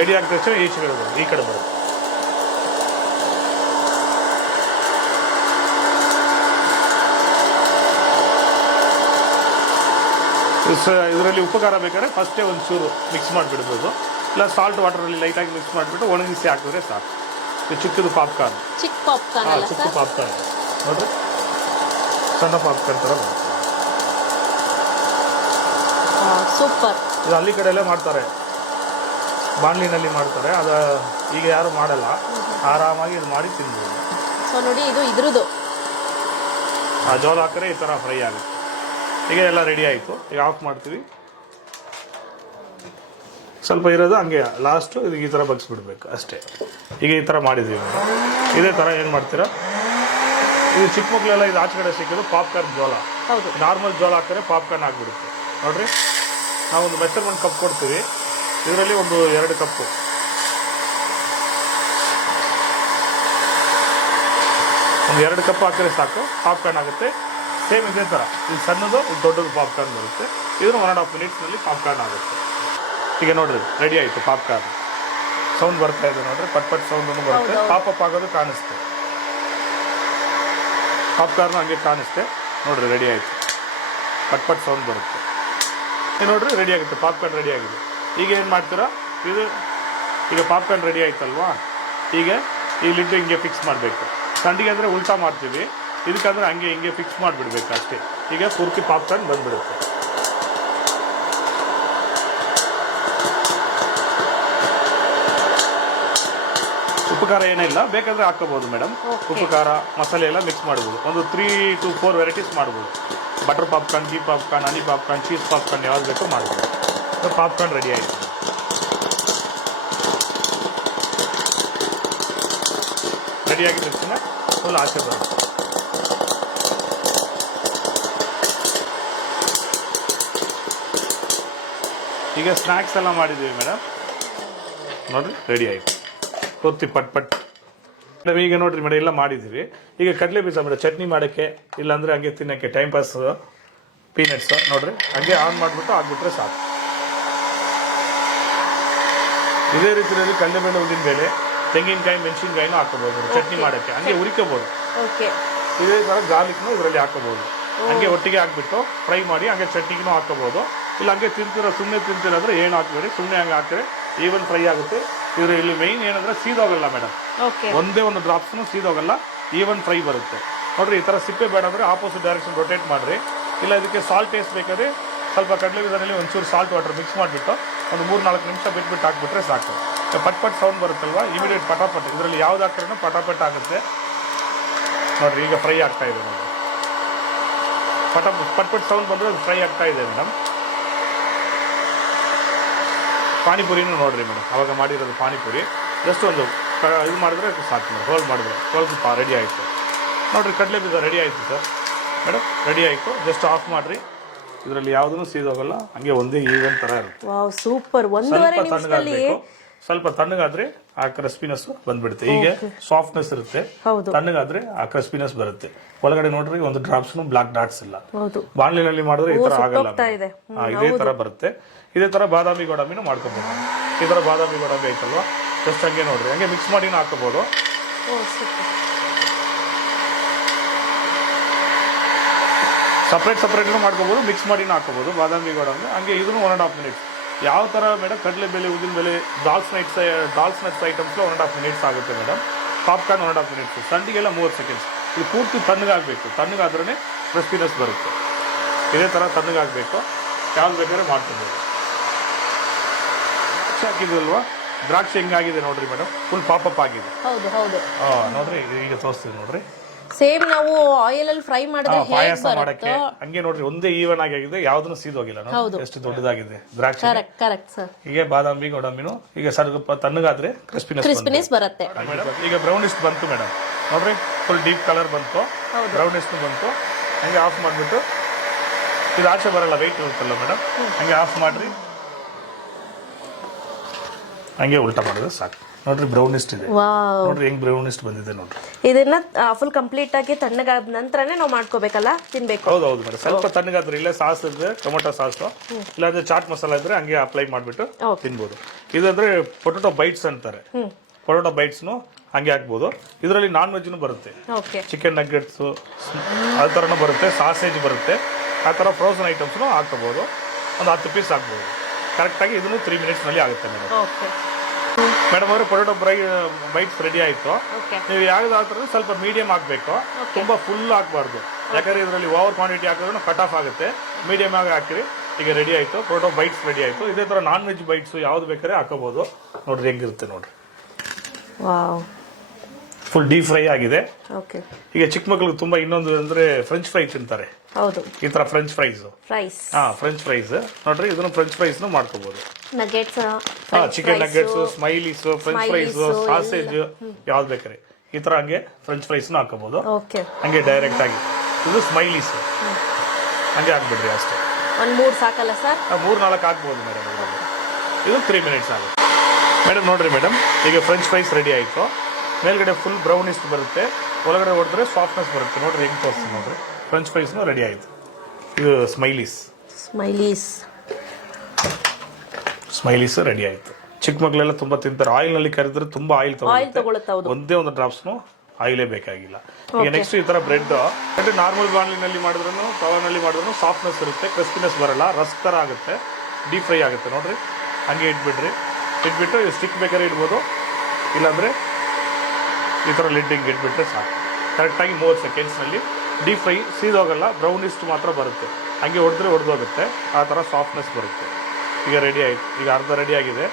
ರೆಡಿ ಆಗಿದ ತಕ್ಷಣ ಈಚೆ ಬಿಡ್ಬೋದು, ಈ ಕಡೆ ಬರುತ್ತೆ. ಇದರಲ್ಲಿ ಉಪ್ಪು ಖಾರ ಬೇಕಾದ್ರೆ ಫಸ್ಟೇ ಒಂಚೂರು ಮಿಕ್ಸ್ ಮಾಡಿಬಿಡ್ಬೋದು. ಇಲ್ಲ ಸಾಲ್ಟ್ ವಾಟರಲ್ಲಿ ಲೈಟಾಗಿ ಮಿಕ್ಸ್ ಮಾಡಿಬಿಟ್ಟು ಒಣಗಿಸಿ ಹಾಕಿದ್ರೆ ಸಾಕು. ಇದು ಚಿಕ್ಕದು ಪಾಪ್ಕಾರ್ನ್. ಚಿಕ್ಕ ಪಾಪ್ಕಾರ್ನ್ ಅಲ್ಲ ಚಿಕ್ಕ ಸರ್? ಪಾಪ್ಕಾರ್ನ್ ನೋಡ್ರಿ, ಸಣ್ಣ ಪಾಪ್ಕಾರ್ನ್ ಥರ ಬರುತ್ತೆ. ಸೂಪರ್. ಇದು ಹಳ್ಳಿ ಕಡೆ ಎಲ್ಲ ಮಾಡ್ತಾರೆ, ಬಾಣ್ಲಿನಲ್ಲಿ ಮಾಡ್ತಾರೆ. ಅದು ಈಗ ಯಾರು ಮಾಡಲ್ಲ, ಆರಾಮಾಗಿ ಇದು ಮಾಡಿ ತಿನ್ಬೋದು. ಸೊ ನೋಡಿ, ಇದು ಇದ್ರದ್ದು ಆ ಜೋಳ ಹಾಕಿದ್ರೆ ಈ ಥರ ಫ್ರೈ ಆಗುತ್ತೆ. ಈಗ ಎಲ್ಲ ರೆಡಿ ಆಯಿತು. ಈಗ ಆಫ್ ಮಾಡ್ತೀವಿ. ಸ್ವಲ್ಪ ಇರೋದು ಹಂಗೆ ಲಾಸ್ಟು ಇದು ಈ ಥರ ಬಗ್ಸ್ಬಿಡ್ಬೇಕು ಅಷ್ಟೇ. ಈಗ ಈ ಥರ ಮಾಡಿದ್ವಿ. ಇದೇ ಥರ ಏನು ಮಾಡ್ತೀರಾ, ಇದು ಚಿಕ್ಕ ಮಕ್ಕಳೆಲ್ಲ ಇದು ಆಚೆ ಕಡೆ ಸಿಕ್ಕಿದ್ದು ಪಾಪ್ಕಾರ್ನ್ ಜೋಳ. ಹೌದು. ನಾರ್ಮಲ್ ಜೋಳ ಹಾಕಿದ್ರೆ ಪಾಪ್ಕಾರ್ನ್ ಆಗಿಬಿಡುತ್ತೆ. ನೋಡಿರಿ, ನಾವೊಂದು ಮೆಷರ್ಮೆಂಟ್ ಕಪ್ ಕೊಡ್ತೀವಿ. ಇದರಲ್ಲಿ ಒಂದು 2 ಕಪ್ಪು, ಒಂದು 2 ಕಪ್ ಹಾಕಿದ್ರೆ ಸಾಕು, ಪಾಪ್ಕಾರ್ನ್ ಆಗುತ್ತೆ. ಸೇಮ್ ಇದೇ ಥರ ಇದು ಸಣ್ಣದು, ಇದು ದೊಡ್ಡದು ಪಾಪ್ಕಾರ್ನ್ ಬರುತ್ತೆ. ಇದನ್ನು 1.5 ಮಿನಿಟ್ಸ್ನಲ್ಲಿ ಪಾಪ್ಕಾರ್ನ್ ಆಗುತ್ತೆ. ಈಗ ನೋಡ್ರಿ, ರೆಡಿ ಆಯಿತು ಪಾಪ್ಕಾರ್ನ್. ಸೌಂಡ್ ಬರ್ತಾ ಇದೆ ನೋಡ್ರಿ, ಪಟ್ ಪಟ್ ಸೌಂಡನ್ನು ಬರುತ್ತೆ. ಪಾಪಪ್ ಆಗೋದು ಕಾಣಿಸುತ್ತೆ. ಪಾಪ್ಕಾರ್ನ್ ಹಂಗೆ ಕಾಣಿಸುತ್ತೆ ನೋಡ್ರಿ, ರೆಡಿ ಆಯಿತು. ಪಟ್ ಪಟ್ ಸೌಂಡ್ ಬರುತ್ತೆ. ಈಗ ನೋಡ್ರಿ, ರೆಡಿ ಆಗುತ್ತೆ, ಪಾಪ್ಕಾರ್ನ್ ರೆಡಿ ಆಗಿದೆ. ಈಗ ಏನು ಮಾಡ್ತೀರಾ, ಇದು ಈಗ ಪಾಪ್ಕಾರ್ನ್ ರೆಡಿ ಆಯ್ತಲ್ವಾ, ಈಗ ಈ ಲಿಡ್ ಹಿಂಗೆ ಫಿಕ್ಸ್ ಮಾಡಬೇಕು. ಸಂಡಿಗೆ ಅಂದರೆ ಉಲ್ಟಾ ಮಾಡ್ತೀವಿ, ಇದಕ್ಕಾದ್ರೆ ಹಂಗೆ ಹಿಂಗೆ ಫಿಕ್ಸ್ ಮಾಡಿಬಿಡ್ಬೇಕು ಅಷ್ಟೇ. ಈಗ ಪೂರ್ತಿ ಪಾಪ್ಕಾರ್ನ್ ಬಂದ್ಬಿಡುತ್ತೆ. ಉಪ್ಪು ಖಾರ ಏನಿಲ್ಲ, ಬೇಕಾದರೆ ಹಾಕೋಬೋದು ಮೇಡಮ್. ಉಪ್ಪು ಖಾರ ಮಸಾಲೆ ಎಲ್ಲ ಮಿಕ್ಸ್ ಮಾಡ್ಬೋದು. ಒಂದು 3 to 4 ವೆರೈಟೀಸ್ ಮಾಡ್ಬೋದು. ಬಟರ್ ಪಾಪ್ಕಾರ್ನ್, ಗೀ ಪಾಪ್ಕಾರ್ನ್, ಹನಿ ಪಾಪ್ಕಾರ್ನ್, ಚೀಸ್ ಪಾಪ್ಕಾರ್ನ್ ಯಾವ್ದು ಬೇಕೋ ಮಾಡ್ಬೋದು. ಪಾಪ್ಕಾರ್ನ್ ರೆಡಿ ಆಯಿತು. ರೆಡಿ ಆಗಿದ ತಕ್ಷಣ ಫುಲ್ ಆಚೆ ಬರುತ್ತೆ. ಈಗ ಸ್ನ್ಯಾಕ್ಸ್ ಎಲ್ಲ ಮಾಡಿದ್ದೀವಿ ಮೇಡಮ್, ನೋಡಿರಿ ರೆಡಿ ಆಯಿತು. ಪೂರ್ತಿ ಪಟ್ ಪಟ್. ಈಗ ನೋಡ್ರಿ ಮೇಡಮ್, ಎಲ್ಲ ಮಾಡಿದ್ದೀವಿ. ಈಗ ಕಡಲೆ ಬೀಜ ಮೇಡಮ್ ಚಟ್ನಿ ಮಾಡೋಕ್ಕೆ, ಇಲ್ಲಾಂದರೆ ಹಂಗೆ ತಿನ್ನೋಕ್ಕೆ ಟೈಮ್ ಪಾಸ್ ಪೀನಟ್ಸ್ ನೋಡ್ರಿ, ಹಂಗೆ ಆನ್ ಮಾಡಿಬಿಟ್ಟು ಹಾಕ್ಬಿಟ್ರೆ ಸಾಕು. ಇದೇ ರೀತಿಯಲ್ಲಿ ಕಡಲೆಬೇಳೆ, ಉದ್ದಿನಬೇಳೆ, ತೆಂಗಿನಕಾಯಿ, ಮೆಣಸಿನಕಾಯಿನೂ ಹಾಕೋಬಹುದು ಚಟ್ನಿ ಮಾಡೋಕ್ಕೆ. ಹಂಗೆ ಹುರಿಕೋಬಹುದು. ಇದೇ ಥರ ಗಾರ್ಲಿಕ್ನು ಇದರಲ್ಲಿ ಹಾಕೋಬಹುದು. ಹಂಗೆ ಒಟ್ಟಿಗೆ ಹಾಕ್ಬಿಟ್ಟು ಫ್ರೈ ಮಾಡಿ ಹಂಗೆ ಚಟ್ನಿಗೂ ಹಾಕೋಬಹುದು. ಇಲ್ಲ ಹಂಗೆ ಸುಮ್ಮನೆ ತಿಂತೀರ ಅಂದರೆ ಏನು ಹಾಕ್ಬೇಡಿ, ಸುಮ್ಮನೆ ಹಂಗೆ ಹಾಕಿದ್ರೆ ಈವನ್ ಫ್ರೈ ಆಗುತ್ತೆ. ಇಲ್ಲಿ ಮೈನ್ ಏನಂದ್ರೆ ಸೀದೋಗಲ್ಲ ಮೇಡಮ್, ಒಂದೇ ಒಂದು ಡ್ರಾಪ್ಸ್ನು ಸೀದೋಗಲ್ಲ, ಈವನ್ ಫ್ರೈ ಬರುತ್ತೆ ನೋಡ್ರಿ. ಈ ಥರ ಸಿಪ್ಪೆ ಬೇಡ ಅಂದರೆ ಆಪೋಸಿಟ್ ಡೈರೆಕ್ಷನ್ ರೊಟೇಟ್ ಮಾಡಿರಿ. ಇಲ್ಲ ಇದಕ್ಕೆ ಸಾಲ್ಟ್ ಟೇಸ್ಟ್ ಬೇಕಾದ್ರೆ ಸ್ವಲ್ಪ ಕಡಲೆ ಬೀಜದಲ್ಲಿ ಒಂಚೂರು ಸಾಲ್ಟ್ ವಾಟರ್ ಮಿಕ್ಸ್ ಮಾಡಿಬಿಟ್ಟು ಒಂದು 3-4 ನಿಮಿಷ ಬಿಟ್ಬಿಟ್ಟು ಹಾಕ್ಬಿಟ್ರೆ ಸಾಕು. ಪಟ್ ಪಟ್ ಸೌಂಡ್ ಬರುತ್ತಲ್ವ, ಇಮಿಡಿಯೇಟ್ ಪಟಾಪಟ್. ಇದರಲ್ಲಿ ಯಾವ್ದು ಹಾಕಿದ್ರೂ ಪಟಾಪಟ್ ಆಗುತ್ತೆ ನೋಡ್ರಿ. ಈಗ ಫ್ರೈ ಆಗ್ತಾ ಇದೆ ನೋಡಿ, ಪಟ್ ಪಟ್ ಸೌಂಡ್ ಬಂದರೆ ಅದು ಫ್ರೈ ಆಗ್ತಾ ಇದೆ ಮೇಡಮ್. ಪಾನಿಪುರಿನೂ ನೋಡ್ರಿ ಮೇಡಮ್, ಅವಾಗ ಮಾಡಿರೋದು ಪಾನಿಪುರಿ. ಜಸ್ಟ್ ಒಂದು ಇದು ಮಾಡಿದ್ರೆ ಸಾಕು ಮೇಡಮ್, ಹೋಲ್ಡ್ ಮಾಡಿದ್ರೆ ರೆಡಿ ಆಯಿತು ನೋಡಿರಿ. ಕಡಲೆ ಬೀಜ ರೆಡಿ ಆಯಿತು ಸರ್ ಮೇಡಮ್, ರೆಡಿ ಆಯಿತು. ಜಸ್ಟ್ ಆಫ್ ಮಾಡಿರಿ. ಇದರಲ್ಲಿ ಯಾವುದೂ ಸೀದೋಗಲ್ಲ, ಹಂಗೆ ಒಂದೇ ಈವನ್ ಥರ ಇರುತ್ತೆ. ಸೂಪರ್. ಸ್ವಲ್ಪ ತಣ್ಣಗಾದ್ರೆ ಆ ಕ್ರಿಸ್ಪಿನೆಸ್ ಬಂದ್ಬಿಡುತ್ತೆ. ಈಗ ಸಾಫ್ಟ್ನೆಸ್ ಇರುತ್ತೆ, ತಣ್ಣಗಾದ್ರೆ ಆ ಕ್ರಿಸ್ಪಿನೆಸ್ ಬರುತ್ತೆ. ಒಳಗಡೆ ನೋಡ್ರಿ ಒಂದು ಡ್ರಾಪ್ಸ್ನು ಬ್ಲಾಕ್ ಡಾಟ್ಸ್ ಇಲ್ಲ. ಬಾಣ್ಲಿನಲ್ಲಿ ಮಾಡಿದ್ರೆ ಈ ತರ ಆಗಲ್ಲ, ಇದೇ ತರ ಬರುತ್ತೆ. ಇದೇ ತರ ಬಾದಾಮಿ ಗೋಡಂಬಿನೂ ಮಾಡ್ಕೋಬಹುದು. ಈ ತರ ಬಾದಾಮಿ ಗೋಡಂಬಿ ಐತಲ್ವಾ, ಜಸ್ಟ್ ಹಂಗೆ ನೋಡ್ರಿ, ಹಂಗೆ ಮಿಕ್ಸ್ ಮಾಡಿನೂ ಹಾಕೋಬಹುದು. ಸಪ್ರೇಟ್ನು ಮಾಡ್ಕೋಬಹುದು, ಮಿಕ್ಸ್ ಮಾಡಿನೂ ಹಾಕೋಬಹುದು ಬಾದಾಮಿ ಗೋಡಂಬಿ. ಹಂಗೆ ಇದನ್ನು 1.5 ಮಿನಿಟ್ಸ್. ಯಾವ ಥರ ಮೇಡಮ್, ಕಡಲೆಬೇಳೆ, ಉದ್ದಿನಬೇಳೆ, ದಾಲ್ಸ್ ನಟ್ಸ್ ಐಟಮ್ಸ್లో 1.5 ಮಿನಿಟ್ಸ್ ಆಗುತ್ತೆ ಮೇಡಮ್. Popcorn 1.5 minutes. ಸಂಡಿಗೆಲ್ಲ 30 ಸೆಕೆಂಡ್ಸ್. ಇದು ಪೂರ್ತಿ ತಣ್ಣಗಾಗಬೇಕು, ತಣ್ಣಗಾದ್ರೇ ಕ್ರಿಸ್ಪಿನೆಸ್ ಬರುತ್ತೆ. ಇದೇ ಥರ ತಣ್ಣಗಾಗಬೇಕು. ಯಾವ್ದು ಬೇಕಾದ್ರೆ ಮಾಡ್ಕೊಬೋದು. ದ್ರಾಕ್ಷಿ ಹಾಕಿದ್ವಲ್ವಾ, ದ್ರಾಕ್ಷಿ ಹೆಂಗಾಗಿದೆ ನೋಡ್ರಿ ಮೇಡಮ್, ಫುಲ್ ಪಾಪಪ್ ಆಗಿದೆ. ನೋಡ್ರಿ, ಈಗ ತೋರಿಸ್ತೀವಿ ನೋಡ್ರಿ. ಸೇಮ್ ನಾವು ಆಯಿಲ್ ಅಲ್ಲಿ ಫ್ರೈ ಮಾಡಿದ್ರೆ ಪಾಯಸ ಮಾಡಕ್ಕೆ ಹಂಗೆ ನೋಡ್ರಿ, ಒಂದೇ ಈವನ್ ಆಗಿದೆ, ಯಾವ್ದನ್ನು ಸೀದೋಗಿಲ್ಲ. ಎಷ್ಟು ದೊಡ್ಡದಾಗಿದೆ ದ್ರಾಕ್ಷಿ. ಹೀಗೆ ಬಾದಾಮಿ ಗೋಡಂಬಿನೂ ಈಗ ಸ್ವಲ್ಪ ತಣ್ಣಗಾದ್ರೆ ಕ್ರಿಸ್ಪಿನೆಸ್ ಬರುತ್ತೆ ಮೇಡಮ್. ಈಗ ಬ್ರೌನಿಸ್ಟ್ ಬಂತು ಮೇಡಮ್, ನೋಡ್ರಿ ಫುಲ್ ಡೀಪ್ ಕಲರ್ ಬಂತು, ಬ್ರೌನಿಸ್ಟ್ ಬಂತು. ಹಂಗೆ ಆಫ್ ಮಾಡ್ಬಿಟ್ಟು, ಇದು ಆಚೆ ಬರಲ್ಲ, ವೆಯ್ಟ್ ಇರುತ್ತಲ್ಲ ಮೇಡಮ್, ಹಂಗೆ ಆಫ್ ಮಾಡ್ರಿ. ಹಂಗೆ ಉಲ್ಟಾ ಮಾಡಿದ್ರೆ ಸಾಕು ನೋಡ್ರಿ. ಬ್ರೌನಿಸ್ಟ್ ಇದೆ ನೋಡ್ರಿ, ಹೆಂಗ್ ಬ್ರೌನಿಸ್ಟ್ ಬಂದಿದೆ ನೋಡ್ರಿ. ಇದನ್ನ ಫುಲ್ ಕಂಪ್ಲೀಟ್ ಆಗಿ ತಣ್ಣಗಾದ ನಂತರನೇ ನಾವು ಮಾಡ್ಕೋಬೇಕಲ್ಲ, ತಿನ್ಬೇಕು. ಹೌದು ಮೇಡಮ್, ಸ್ವಲ್ಪ ತಣ್ಣಗಾದ್ರೆ, ಇಲ್ಲ ಸಾಸ್ ಇದ್ರೆ ಟೊಮೊಟೊ ಸಾಸ್, ಇಲ್ಲಾಂದ್ರೆ ಚಾಟ್ ಮಸಾಲ ಇದ್ರೆ ಹಂಗೆ ಅಪ್ಲೈ ಮಾಡ್ಬಿಟ್ಟು ತಿನ್ಬೋದು. ಇದಂದ್ರೆ ಪೊಟೊಟೊ ಬೈಟ್ಸ್ ಅಂತಾರೆ, ಪೊಟೊಟೊ ಬೈಟ್ಸ್ನು ಹಂಗೆ ಹಾಕ್ಬೋದು. ಇದರಲ್ಲಿ ನಾನ್ ವೆಜ್ನು ಬರುತ್ತೆ, ಚಿಕನ್ ನಗ್ಗೆಟ್ಸ್ ಆ ಥರನೂ ಬರುತ್ತೆ, ಸಾಸೇಜ್ ಬರುತ್ತೆ. ಆ ಥರ ಫ್ರೋಸನ್ ಐಟಮ್ಸ್ನು ಹಾಕೋಬೋದು. ಒಂದು 10 ಪೀಸ್ ಹಾಕ್ಬೋದು ಕರೆಕ್ಟಾಗಿ. ಇದನ್ನು 3 ಮಿನಿಟ್ಸ್ನಲ್ಲಿ ಆಗುತ್ತೆ ಮೇಡಮ್. ಮೇಡಮ್ ಅವರು ಪೊಟೆಟೊ ಬೈಟ್ಸ್ ರೆಡಿ ಆಯ್ತು. ಓಕೆ ನೀವು ಯಾವ್ದಾದ್ರೂ ಸ್ವಲ್ಪ ಮೀಡಿಯಂ ಹಾಕ್ಬೇಕು, ತುಂಬಾ ಫುಲ್ ಹಾಕ್ಬಾರ್ದು. ಯಾಕಂದ್ರೆ ಇದರಲ್ಲಿ ಓವರ್ ಕ್ವಾಂಟಿಟಿ ಹಾಕಿದ್ರು ಕಟ್ ಆಫ್ ಆಗುತ್ತೆ. ಮೀಡಿಯಂ ಆಗಿ ಹಾಕಿರಿ. ಈಗ ರೆಡಿ ಆಯ್ತು, ಪೊಟೆಟೊ ಬೈಟ್ಸ್ ರೆಡಿ ಆಯ್ತು. ಇದೇ ತರ ನಾನ್ ವೆಜ್ ಬೈಟ್ಸ್ ಯಾವ್ದು ಬೇಕಾದ್ರೆ ಹಾಕೋಬಹುದು. ನೋಡ್ರಿ ಹೆಂಗಿರುತ್ತೆ ನೋಡ್ರಿ, ವಾವ್, ಫುಲ್ ಡೀಪ್ ಫ್ರೈ ಆಗಿದೆ. ಓಕೆ. ಈಗ ಚಿಕ್ಕ ಮಕ್ಳಿಗೆ ತುಂಬಾ ಇನ್ನೊಂದು ಅಂದ್ರೆ ಫ್ರೆಂಚ್ ಫ್ರೈ ತಿಂತಾರೆ, ಹೌದು, ಈ ತರ ಫ್ರೆಂಚ್ ಫ್ರೈಸ್. ಫ್ರೆಂಚ್ ಫ್ರೈಸ್ ನೋಡ್ರಿ, ಇದನ್ನು ಫ್ರೆಂಚ್ ಫ್ರೈಸ್ ಮಾಡ್ಕೋಬಹುದು. Nuggets, chicken nuggets, smileys, french fries, sausage ಯಾವ್ದು ಬೇಕಾರೆ ಈ ತರ ಹಂಗೆ ಫ್ರೆಂಚ್ ಫ್ರೈಸ್ ಹಾಕೋಬಹುದು. ಓಕೆ, ಹಂಗೆ ಡೈರೆಕ್ಟ್ ಆಗಿ. ಇದು ಸ್ಮೈಲೀಸ್ ಹಂಗೆ ಹಾಕ್ಬಿಡ್ರಿ ಅಷ್ಟೇ. ಒಂದ್ 3 ಸಾಕಲ್ಲ ಸರ್? 3-4 ಹಾಕ್ಬೋದು ಮೇಡಮ್. ಇದು 3 ಮಿನಿಟ್ಸ್ ಆಗುತ್ತೆ ಮೇಡಮ್. ನೋಡ್ರಿ ಮೇಡಮ್, ಈಗ ಫ್ರೆಂಚ್ ಫ್ರೈಸ್ ರೆಡಿ ಆಯ್ತು. ಮೇಲ್ಗಡೆ ಫುಲ್ ಬ್ರೌನಿಸ್ಟ್ ಬರುತ್ತೆ, ಒಳಗಡೆ ಹೊಡೆದ್ರೆ ಸಾಫ್ಟ್ನೆಸ್ ಬರುತ್ತೆ. ನೋಡ್ರಿ ಹೆಂಗ್ ತೋರಿಸ್ತೀನಿ ನೋಡ್ರಿ. ಫ್ರೆಂಚ್ ಫ್ರೈಸ್ನು ರೆಡಿ ಆಯ್ತು. ಇದು ಸ್ಮೈಲೀಸ್ ರೆಡಿ ಆಯ್ತು. ಚಿಕ್ಕ ಮಕ್ಕಳೆಲ್ಲ ತುಂಬಾ ತಿಂತಾರೆ. ಆಯಿಲ್ ನಲ್ಲಿ ಕರೆದ್ರೆ ತುಂಬಾ ಆಯಿಲ್ ತಗೊಳುತ್ತೆ. ಒಂದೇ ಒಂದು ಡ್ರಾಪ್ಸ್ನು ಆಯಿಲೇ ಬೇಕಾಗಿಲ್ಲ. ಈಗ ನೆಕ್ಸ್ಟ್ ಈ ತರ ಬ್ರೆಡ್ ನಾರ್ಮಲ್ ಬಾಣಲಿನಲ್ಲಿ ಮಾಡಿದ್ರು ತವಾನಲ್ಲಿ ಮಾಡಿದ್ರು ಸಾಫ್ಟ್ನೆಸ್ ಇರುತ್ತೆ, ಕ್ರಿಸ್ಪಿನೆಸ್ ಬರಲ್ಲ, ರಸ್ ತರ ಆಗುತ್ತೆ, ಡೀಪ್ ಫ್ರೈ ಆಗುತ್ತೆ. ನೋಡ್ರಿ ಹಂಗೆ ಇಟ್ಬಿಟ್ಟು ಸ್ಟಿಕ್ ಬೇಕಾದ್ರೆ ಇಡ್ಬೋದು, ಇಲ್ಲಾಂದ್ರೆ ಈ ತರ ಲಿಡ್ಡಿಂಗ್ ಇಟ್ಬಿಟ್ರೆ ಸಾಕು. ಕರೆಕ್ಟಾಗಿ 30 ಸೆಕೆಂಡ್ಸ್ನಲ್ಲಿ ಡೀಪ್ ಫ್ರೈ ಸೀದೋಗಲ್ಲ, ಬ್ರೌನಿಸ್ಟ್ ಮಾತ್ರ ಬರುತ್ತೆ. ಹಂಗೆ ಹೊಡೆದೋಗುತ್ತೆ, ಆ ಥರ ಸಾಫ್ಟ್ನೆಸ್ ಬರುತ್ತೆ. ಈಗ ರೆಡಿ ಆಯ್ತು. ಈಗ ಅರ್ಧ ರೆಡಿ ಆಗಿದೆ.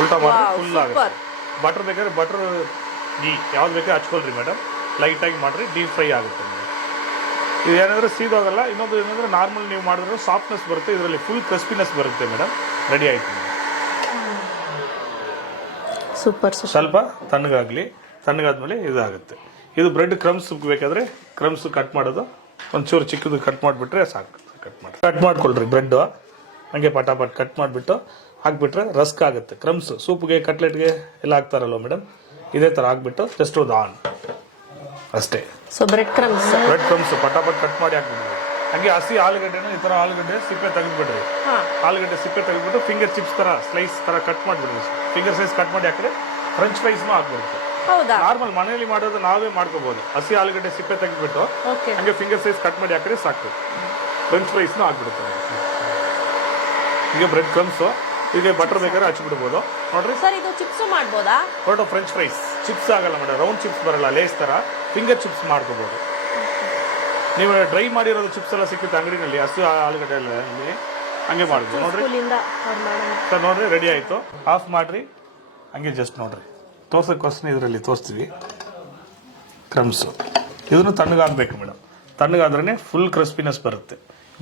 ಉಲ್ಟಾ ಮಾಡಿ ಫುಲ್ ಆಗುತ್ತೆ. ಬಟರ್ ಬೇಕಾದ್ರೆ ಬಟರ್ ಗೀ ಯಾವ್ದು ಬೇಕಾದ್ರೆ ಹಚ್ಕೊಳ್ರಿ ಮೇಡಮ್. ಲೈಟಾಗಿ ಮಾಡಿರಿ, ಡೀಪ್ ಫ್ರೈ ಆಗುತ್ತೆ ಮೇಡಮ್. ಇದು ಏನಾದರೂ ಸೀದೋಗಲ್ಲ. ಇನ್ನೊಂದು ಏನಂದ್ರೆ ನಾರ್ಮಲ್ ನೀವು ಮಾಡಿದ್ರೆ ಸಾಫ್ಟ್ನೆಸ್ ಬರುತ್ತೆ, ಇದರಲ್ಲಿ ಫುಲ್ ಕ್ರಿಸ್ಪಿನೆಸ್ ಬರುತ್ತೆ ಮೇಡಮ್. ರೆಡಿ ಆಯ್ತು ಮೇಡಮ್. ಸೂಪರ್. ಸ್ವಲ್ಪ ತಣ್ಣಗಾದ್ಮೇಲೆ ಇದಾಗುತ್ತೆ. ಇದು ಬ್ರೆಡ್ ಕ್ರಮ್ಸ್ ಬೇಕಾದ್ರೆ ಕ್ರಮ್ಸ್ ಕಟ್ ಮಾಡೋದು, ಒಂಚೂರು ಚಿಕ್ಕದು ಕಟ್ ಮಾಡಿಬಿಟ್ರೆ ಸಾಕು. ಕಟ್ ಮಾಡ್ಕೊಳ್ರಿ ಬ್ರೆಡ್ ಹಂಗೆ ಪಟಾಪಟ್ ಕಟ್ ಮಾಡಿಬಿಟ್ಟು ಹಾಕ್ಬಿಟ್ರೆ ರಸ್ಕ್ ಆಗುತ್ತೆ. ಕ್ರಮ್ಸ್ ಸೂಪ್ಗೆ ಕಟ್ಲೆಟ್ಗೆ ಎಲ್ಲ ಹಾಕ್ತಾರಲ್ವ ಮೇಡಮ್, ಇದೇ ಥರ ಹಾಕ್ಬಿಟ್ಟು ಜಸ್ಟ್ ಒಂದು ಆನ್ ಅಷ್ಟೇ. ಸೊ ಬ್ರೆಡ್ ಕ್ರಮ್ಸ್ ಪಟಾಪಟ್ ಕಟ್ ಮಾಡಿ ಹಾಕ್ಬಿಡ್ರಿ. ಹಂಗೆ ಹಸಿ ಆಲೂಗಡ್ಡೆನ ಈ ಥರ ಆಲೂಗಡ್ಡೆ ಸಿಪ್ಪೆ ತೆಗೆದ್ಬಿಡ್ರಿ. ಆಲೂಗಡ್ಡೆ ಸಿಪ್ಪೆ ತೆಗೆದ್ಬಿಟ್ಟು ಫಿಂಗರ್ ಚಿಪ್ಸ್ ಥರ ಸ್ಲೈಸ್ ಥರ ಕಟ್ ಮಾಡಿಬಿಡ್ರಿ. ಫಿಂಗರ್ ಸೈಜ್ ಕಟ್ ಮಾಡಿ ಹಾಕಿದ್ರೆ ಫ್ರೆಂಚ್ ಫ್ರೈಸ್ನು ಹಾಕ್ಬಿಡುತ್ತೆ. ನಾರ್ಮಲ್ ಮನೆಯಲ್ಲಿ ಮಾಡೋದು ನಾವೇ ಮಾಡ್ಕೋಬಹುದು. ಹಸಿ ಆಲೂಗಡ್ಡೆ ಸಿಪ್ಪೆ ತೆಗೆದ್ಬಿಟ್ಟು ಹಂಗೆ ಫಿಂಗರ್ ಸೈಜ್ ಕಟ್ ಮಾಡಿ ಹಾಕಿದ್ರೆ ಸಾಕು, ಫ್ರೆಂಚ್ ಫ್ರೈಸ್ನು ಹಾಕ್ಬಿಡುತ್ತೆ. ಈಗ ಬ್ರೆಡ್ ಕ್ರಮ್ಸ್, ಈಗ ಬಟರ್ ಬೇಕಾದ್ರೆ ಹಚ್ಬಿಡ್ಬೋದು. ನೋಡ್ರಿ ಸರ್, ಇದು ಚಿಪ್ಸ್ ಮಾಡ್ಬೋದಾ? ಹೊರಟು ಫ್ರೆಂಚ್ ಫ್ರೈಸ್ ಚಿಪ್ಸ್ ಆಗಲ್ಲ ಮೇಡಮ್, ರೌಂಡ್ ಚಿಪ್ಸ್ ಬರಲ್ಲ, ಲೇಸ್ ತರ ಫಿಂಗರ್ ಚಿಪ್ಸ್ ಮಾಡ್ಕೋಬಹುದು. ನೀವು ಡ್ರೈ ಮಾಡಿರೋದು ಚಿಪ್ಸ್ ಎಲ್ಲ ಸಿಕ್ಕುತ್ತೆ ಅಂಗಡಿನಲ್ಲಿ, ಹಸಿ ಆಲೂಗಡ್ಡೆ ಎಲ್ಲ ಹಂಗೆ ಮಾಡ್ಬೋದು. ನೋಡ್ರಿ ಸರ್, ನೋಡ್ರಿ ರೆಡಿ ಆಯ್ತು. ಆಫ್ ಮಾಡ್ರಿ. ಹಂಗೆ ಜಸ್ಟ್ ನೋಡ್ರಿ ತೋರ್ಸೋಕ್ಕೋಸ್ಕರ ಇದರಲ್ಲಿ ತೋರಿಸ್ತೀವಿ. ಕ್ರಮ್ಸು ಇದನ್ನು ತಣ್ಣಗಾಗಬೇಕು ಮೇಡಮ್. ತಣ್ಣಗಾದ್ರೇ ಫುಲ್ ಕ್ರಿಸ್ಪಿನೆಸ್ ಬರುತ್ತೆ,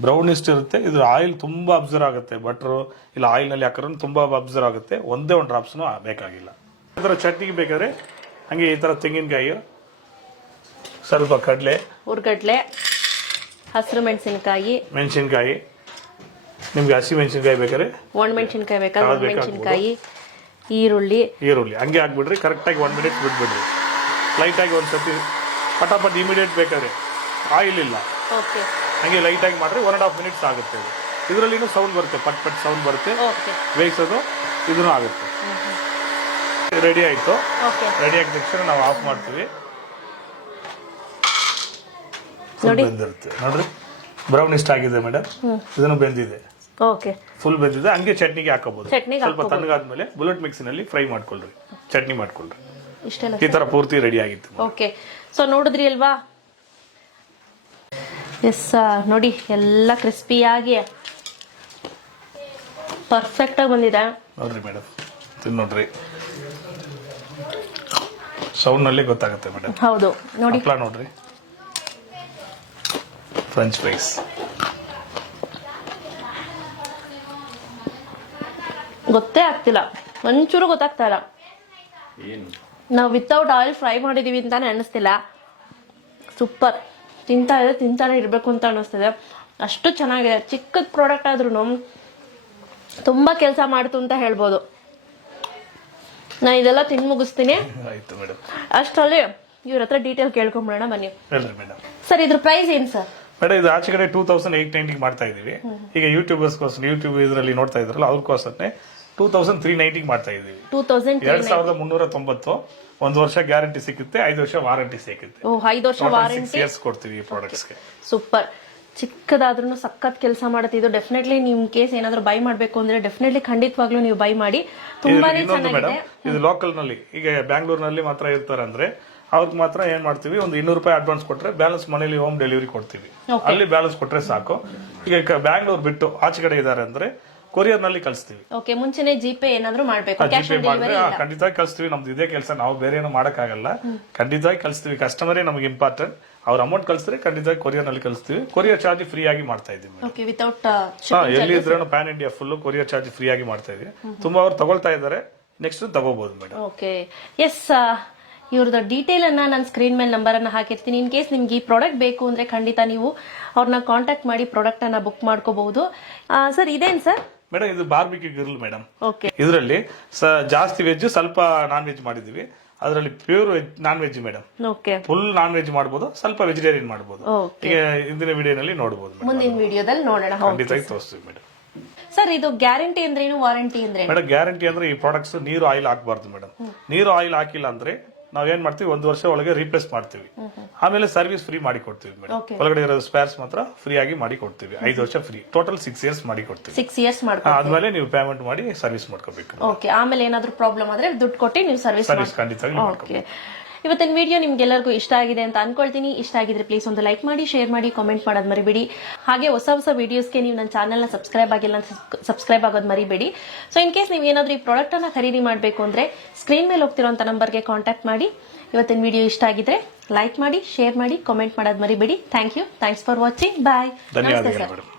ಬ್ರೌನಿಸ್ಟ್ ಇರುತ್ತೆ. ಇದು ಆಯಿಲ್ ತುಂಬ ಅಬ್ಸರ್ವ್ ಆಗುತ್ತೆ. ಬಟ್ರು ಇಲ್ಲ ಆಯಿಲ್ನಲ್ಲಿ ಹಾಕಿದ್ರೆ ತುಂಬ ಅಬ್ಸರ್ವ್ ಆಗುತ್ತೆ. ಒಂದೇ ಒಂದು ಡ್ರಾಪ್ಸ್ನು ಬೇಕಾಗಿಲ್ಲ. ಈ ಥರ ಚಟ್ನಿಗೆ ಬೇಕಾದ್ರೆ ಹಂಗೆ ಈ ಥರ ತೆಂಗಿನಕಾಯಿ, ಸ್ವಲ್ಪ ಕಡಲೆ, ಹುರ್ಗಡ್ಲೆ, ಹಸಿರು ಮೆಣಸಿನಕಾಯಿ, ನಿಮ್ಗೆ ಹಸಿ ಮೆಣಸಿನಕಾಯಿ ಬೇಕಾದ್ರೆ ಒಣಮೆಣಸಿನಕಾಯಿ ಬೇಕಾದ್ರೆ ಒಣಮೆಣಸಿನಕಾಯಿ, ಈರುಳ್ಳಿ ಹಂಗೆ ಹಾಕ್ಬಿಡ್ರಿ. ಕರೆಕ್ಟಾಗಿ 1 ಮಿನಿಟ್ ಬಿಟ್ಬಿಡ್ರಿ. ಲೈಟಾಗಿ ಒಂದ್ಸತಿ ಪಟಾಪಟ್ ಇಮಿಡಿಯೇಟ್ ಬೇಕಾದ್ರೆ ಆಯಿಲ್ ಇಲ್ಲ, ಹಂಗೆ ಲೈಟಾಗಿ ಮಾಡಿದ್ರೆ 1.5 ಮಿನಿಟ್ಸ್ ಆಗುತ್ತೆ. ಇದರಲ್ಲಿ ಸೌಂಡ್ ಬರುತ್ತೆ, ಪಟ್ ಸೌಂಡ್ ಬರುತ್ತೆ, ಬೇಯಿಸೋದು ಇದನ್ನು ಆಗುತ್ತೆ. ರೆಡಿ ಆಯ್ತು. ರೆಡಿ ಆಗಿದ ತಕ್ಷಣ ನಾವು ಆಫ್ ಮಾಡ್ತೀವಿ. ಬೆಂದಿರುತ್ತೆ ನೋಡ್ರಿ, ಬ್ರೌನ್ ಇಷ್ಟ ಆಗಿದೆ ಮೇಡಮ್. ಇದನ್ನು ಬೆಂದಿದೆ, ಫುಲ್ ಬೆಂದಿದೆ. ಹಂಗೆ ಚಟ್ನಿಗೆ ಹಾಕೋಬಹುದು. ಸ್ವಲ್ಪ ತಣ್ಣಗಾದ್ಮೇಲೆ ಬುಲೆಟ್ ಮಿಕ್ಸಿನಲ್ಲಿ ಫ್ರೈ ಮಾಡ್ಕೊಳ್ರಿ, ಚಟ್ನಿ ಮಾಡ್ಕೊಳ್ರಿ. ಈ ತರ ಪೂರ್ತಿ ರೆಡಿ ಆಗಿತ್ತು. ಓಕೆ, ಸೊ ನೋಡಿದ್ರಿ ಅಲ್ವಾ? ಎಸ್, ನೋಡಿ ಎಲ್ಲ ಕ್ರಿಸ್ಪಿಯಾಗಿ ಪರ್ಫೆಕ್ಟ್ ಆಗಿ ಬಂದಿದೆ. ನೋಡ್ರಿ ಮೇಡಮ್, ನೋಡ್ರಿ ಸೌಂಡ್ ನಲ್ಲಿ ಗೊತ್ತಾಗುತ್ತೆ ಮೇಡಮ್. ಹೌದು, ನೋಡಿ ನೋಡ್ರಿ ಫ್ರೆಂಚ್ ಫ್ರೈಸ್ ಗೊತ್ತೇ ಆಗ್ತಿಲ್ಲ, ಒಂಚೂರು ಗೊತ್ತಾಗ್ತಾ ಇಲ್ಲ. ನಾವು ವಿತೌಟ್ ಆಯಿಲ್ ಫ್ರೈ ಮಾಡಿದೀವಿ ಅಂತಾನೆ ಅನ್ನಿಸ್ತಿಲ್ಲ. ಸೂಪರ್, ತಿಂತಾನೆ ಇರಬೇಕು ಅಂತ ಅನ್ನಿಸ್ತಿದೆ. ಅಷ್ಟು ಚೆನ್ನಾಗಿದೆ. ಚಿಕ್ಕದ ಪ್ರಾಡಕ್ಟ್ ಆದ್ರೂ ತುಂಬಾ ಕೆಲಸ ಮಾಡ್ತು ಅಂತ ಹೇಳ್ಬೋದು. ನಾನು ಇದೆಲ್ಲ ತಿಂದು ಮುಗಿಸ್ತೀನಿ. ಅಷ್ಟರಲ್ಲಿ ಇವ್ರ ಹತ್ರ ಡೀಟೇಲ್ ಕೇಳ್ಕೊಂಬಿಡೋಣ ಬನ್ನಿ. ಸರ್, ಇದ್ರ ಪ್ರೈಸ್ ಏನ್ ಸರ್? ಮೇಡಮ್, ಇದು ಆಚೆ ಕಡೆ 2890 ಮಾಡ್ತಾ ಇದೀವಿ. ಈಗ ಯೂಟ್ಯೂಬರ್ಸ್ಗೋಸ್ಕರ, ಯೂಟ್ಯೂಬ್ ಇದರಲ್ಲಿ ನೋಡ್ತಾ ಇದ್ರಲ್ಲ ಅವ್ರಿಗೋಸ್ಕರ 2390 ಮಾಡ್ತಾ ಇದೀವಿ. 2390, 1 ವರ್ಷ ಗ್ಯಾರಂಟಿ ಸಿಗುತ್ತೆ, 5 ವರ್ಷ ವಾರಂಟಿ ಸಿಗುತ್ತೆ. 5 ವರ್ಷ ವಾರಂಟಿ ಕೊಡ್ತೀವಿ ಈ ಪ್ರಾಡಕ್ಟ್ಸ್ಗೆ. ಸೂಪರ್. ಚಿಕ್ಕದಾದ್ರೂ ಸಖತ್ ಕೆಲಸ ಮಾಡುತ್ತೆ ಇದು. ಡೆಫಿನೆಟ್ಲಿ ನಿಮ್ ಕೇಸ್ ಏನಾದ್ರು ಬೈ ಮಾಡ್ಬೇಕು ಅಂದ್ರೆ ಡೆಫಿನೆಟ್ಲಿ ಖಂಡಿತವಾಗ್ಲೂ ನೀವು ಬೈ ಮಾಡಿ. ತುಂಬಾನೇ ಇನ್ನೊಂದು ಮೇಡಮ್, ಚೆನ್ನಾಗಿದೆ. ಇದು ಲೋಕಲ್ ನಲ್ಲಿ ಈಗ ಬ್ಯಾಂಗ್ಳೂರ್ನಲ್ಲಿ ಮಾತ್ರ ಇರ್ತಾರೆ ಅಂದ್ರೆ ಅವ್ರಿಗೆ ಮಾತ್ರ ಏನ್ ಮಾಡ್ತೀವಿ, ಒಂದು 200 ರೂಪಾಯಿ ಅಡ್ವಾನ್ಸ್ ಕೊಟ್ರೆ ಬ್ಯಾಲೆನ್ಸ್ ಮನೇಲಿ ಹೋಮ್ ಡೆಲಿವರಿ ಕೊಡ್ತೀವಿ. ಅಲ್ಲಿ ಬ್ಯಾಲೆನ್ಸ್ ಕೊಟ್ರೆ ಸಾಕು. ಈಗ ಬ್ಯಾಂಗ್ಳೂರ್ ಬಿಟ್ಟು ಆಚೆ ಕಡೆ ಇದಾರೆ ಅಂದ್ರೆ ಕೊರಿಯರ್ ನಲ್ಲಿ ಕಳಿಸ್ತೀವಿ. ಓಕೆ, ಮುಂಚೆನೆ ಜಿಪೇ ಏನಾದ್ರು ಮಾಡ್ಬೇಕು, ಕ್ಯಾಶ್ ಆನ್ ಡೆಲಿವರಿ ಇಲ್ಲ. ಖಂಡಿತವಾಗಿ ಕಳಿಸ್ತೀವಿ. ನಮ್ದು ಇದೇ ಕೆಲಸ, ನಾವು ಬೇರೆ ಏನೋ ಮಾಡಕ್ಕಾಗಲ್ಲ. ಖಂಡಿತವಾಗಿ ಕಳಿಸ್ತೀವಿ. ಕಸ್ಟಮರೇ ನಮಗೆ ಇಂಪಾರ್ಟೆಂಟ್. ಅವ್ರ ಅಮೌಂಟ್ ಕಳಿಸಿದ್ರೆ ಖಂಡಿತವಾಗಿ ಕೊರಿಯರ್ ನಲ್ಲಿ ಕಳಿಸ್ತೀವಿ. ಕೊರಿಯರ್ ಚಾರ್ಜ್ ಫ್ರೀ ಆಗಿ ಮಾಡ್ತಾ ಇದೀವಿ. ಓಕೆ, ವಿತೌಟ್ ಎಲ್ಲಿ ಇದ್ರೂ PAN India full courier charge free ಆಗಿ ಮಾಡ್ತಾ ಇದೀವಿ. ತುಂಬಾ ಅವ್ರು ತಗೊಳ್ತಾ ಇದಾರೆ, ನೆಕ್ಸ್ಟ್ ತಗೋಬಹುದು ಮೇಡಮ್. ಓಕೆ, ಎಸ್, ಇವ್ರದ್ದು ಡೀಟೇಲ್ ಅನ್ನ ನಾನು ಸ್ಕ್ರೀನ್ ಮೇಲೆ ನಂಬರ್ ಅನ್ನ ಹಾಕಿರ್ತೀನಿ. ಇನ್ ಕೇಸ್ ನಿಮ್ಗೆ ಈ ಪ್ರಾಡಕ್ಟ್ ಬೇಕು ಅಂದ್ರೆ ಖಂಡಿತ ನೀವು ಅವ್ರನ್ನ ಕಾಂಟ್ಯಾಕ್ಟ್ ಮಾಡಿ ಪ್ರಾಡಕ್ಟ್ ಅನ್ನ ಬುಕ್ ಮಾಡ್ಕೋಬಹುದು. ಸರ್ ಇದೇನ್ ಸರ್? ಮೇಡಮ್ ಇದು ಬಾರ್ಬಿಕ್ಯೂ ಗ್ರಿಲ್ ಮೇಡಮ್. ಓಕೆ, ಇದರಲ್ಲಿ ಜಾಸ್ತಿ ವೆಜ್, ಸ್ವಲ್ಪ ನಾನ್ ವೆಜ್ ಮಾಡಿದೀವಿ. ಅದರಲ್ಲಿ pure non veg madam. Okay, full non veg ಮಾಡಬಹುದು, ಸ್ವಲ್ಪ ವೆಜಿಟೇರಿಯನ್ ಮಾಡಬಹುದು. ಓಕೆ, ಈಗ ಇಂದಿನ ವಿಡಿಯೋನಲ್ಲಿ ನೋಡಬಹುದು. ಮುಂದಿನ ವಿಡಿಯೋದಲ್ಲಿ ನೋಡೋಣ. ಖಂಡಿತವಾಗಿ ತೋರಿಸ್ತೀವಿ ಮೇಡಮ್. ಸರ್ ಇದು ಗ್ಯಾರಂಟಿ ಅಂದ್ರೇನು, ವಾರಂಟಿ ಅಂದ್ರೆ? ಮೇಡಮ್ ಗ್ಯಾರಂಟಿ ಅಂದ್ರೆ ಈ ಪ್ರಾಡಕ್ಟ್ಸ್ ನೀರು ಆಯಿಲ್ ಹಾಕಬಾರ್ದು ಮೇಡಮ್. ನೀರು ಆಯಿಲ್ ಹಾಕಿಲ್ಲ ಅಂದ್ರೆ ನಾವ್ ಏನ್ ಮಾಡ್ತೀವಿ, 1 ವರ್ಷ ಒಳಗೆ ರೀಪ್ಲೇಸ್ ಮಾಡ್ತೀವಿ. ಆಮೇಲೆ ಸರ್ವಿಸ್ ಫ್ರೀ ಮಾಡಿ ಕೊಡ್ತೀವಿ ಮೇಡಮ್. ಒಳಗಡೆ ಇರೋ ಸ್ಪೇರ್ಸ್ ಮಾತ್ರ ಫ್ರೀ ಆಗಿ ಮಾಡಿ ಕೊಡ್ತೀವಿ. 5 ವರ್ಷ ಫ್ರೀ, ಟೋಟಲ್ 6 ಇಯರ್ಸ್ ಮಾಡಿ ಕೊಡ್ತೀವಿ. 6 ಇಯರ್ಸ್ ಮಾಡ್ಕೊ. ಆದ್ಮೇಲೆ ನೀವು ಪೇಮೆಂಟ್ ಮಾಡಿ ಸರ್ವಿಸ್ ಮಾಡ್ಕೋಬೇಕು. ಓಕೆ, ಆಮೇಲೆ ಏನಾದ್ರು ಪ್ರಾಬ್ಲಮ್ ಆದ್ರೆ ದುಡ್ಡು ಕೊಟ್ಟು ನೀವು ಸರ್ವಿಸ್ ಖಂಡಿತವಾಗಿ. ಓಕೆ, ಇವತ್ತಿನ ವಿಡಿಯೋ ನಿಮ್ಗೆಲ್ಲರಿಗೂ ಇಷ್ಟ ಆಗಿದೆ ಅಂತ ಅನ್ಕೊಳ್ತೀನಿ. ಇಷ್ಟ ಆಗಿದ್ರೆ ಪ್ಲೀಸ್ ಒಂದು ಲೈಕ್ ಮಾಡಿ, ಶೇರ್ ಮಾಡಿ, ಕಾಮೆಂಟ್ ಮಾಡೋದು ಮರಿಬೇಡಿ. ಹಾಗೆ ಹೊಸ ಹೊಸ ವಿಡಿಯೋಸ್ಗೆ ನೀವು ನನ್ನ ಚಾನಲ್ನ ಸಬ್ಸ್ಕ್ರೈಬ್ ಆಗಿಲ್ಲ ಅಂತ ಸಬ್ಸ್ಕ್ರೈಬ್ ಆಗೋದು ಮರಿಬೇಡಿ. ಸೊ ಇನ್ ಕೇಸ್ ನೀವು ಏನಾದರೂ ಈ ಪ್ರಾಡಕ್ಟ್ ಅನ್ನ ಖರೀದಿ ಮಾಡಬೇಕು ಅಂದ್ರೆ ಸ್ಕ್ರೀನ್ ಮೇಲೆ ಹೋಗ್ತಿರೋಂಥ ನಂಬರ್ಗೆ ಕಾಂಟ್ಯಾಕ್ಟ್ ಮಾಡಿ. ಇವತ್ತಿನ ವಿಡಿಯೋ ಇಷ್ಟ ಆಗಿದ್ರೆ ಲೈಕ್ ಮಾಡಿ, ಶೇರ್ ಮಾಡಿ, ಕಾಮೆಂಟ್ ಮಾಡೋದು ಮರಿಬೇಡಿ. Thank you, thanks for watching, bye. ಧನ್ಯವಾದಗಳು ಮೇಡಮ್.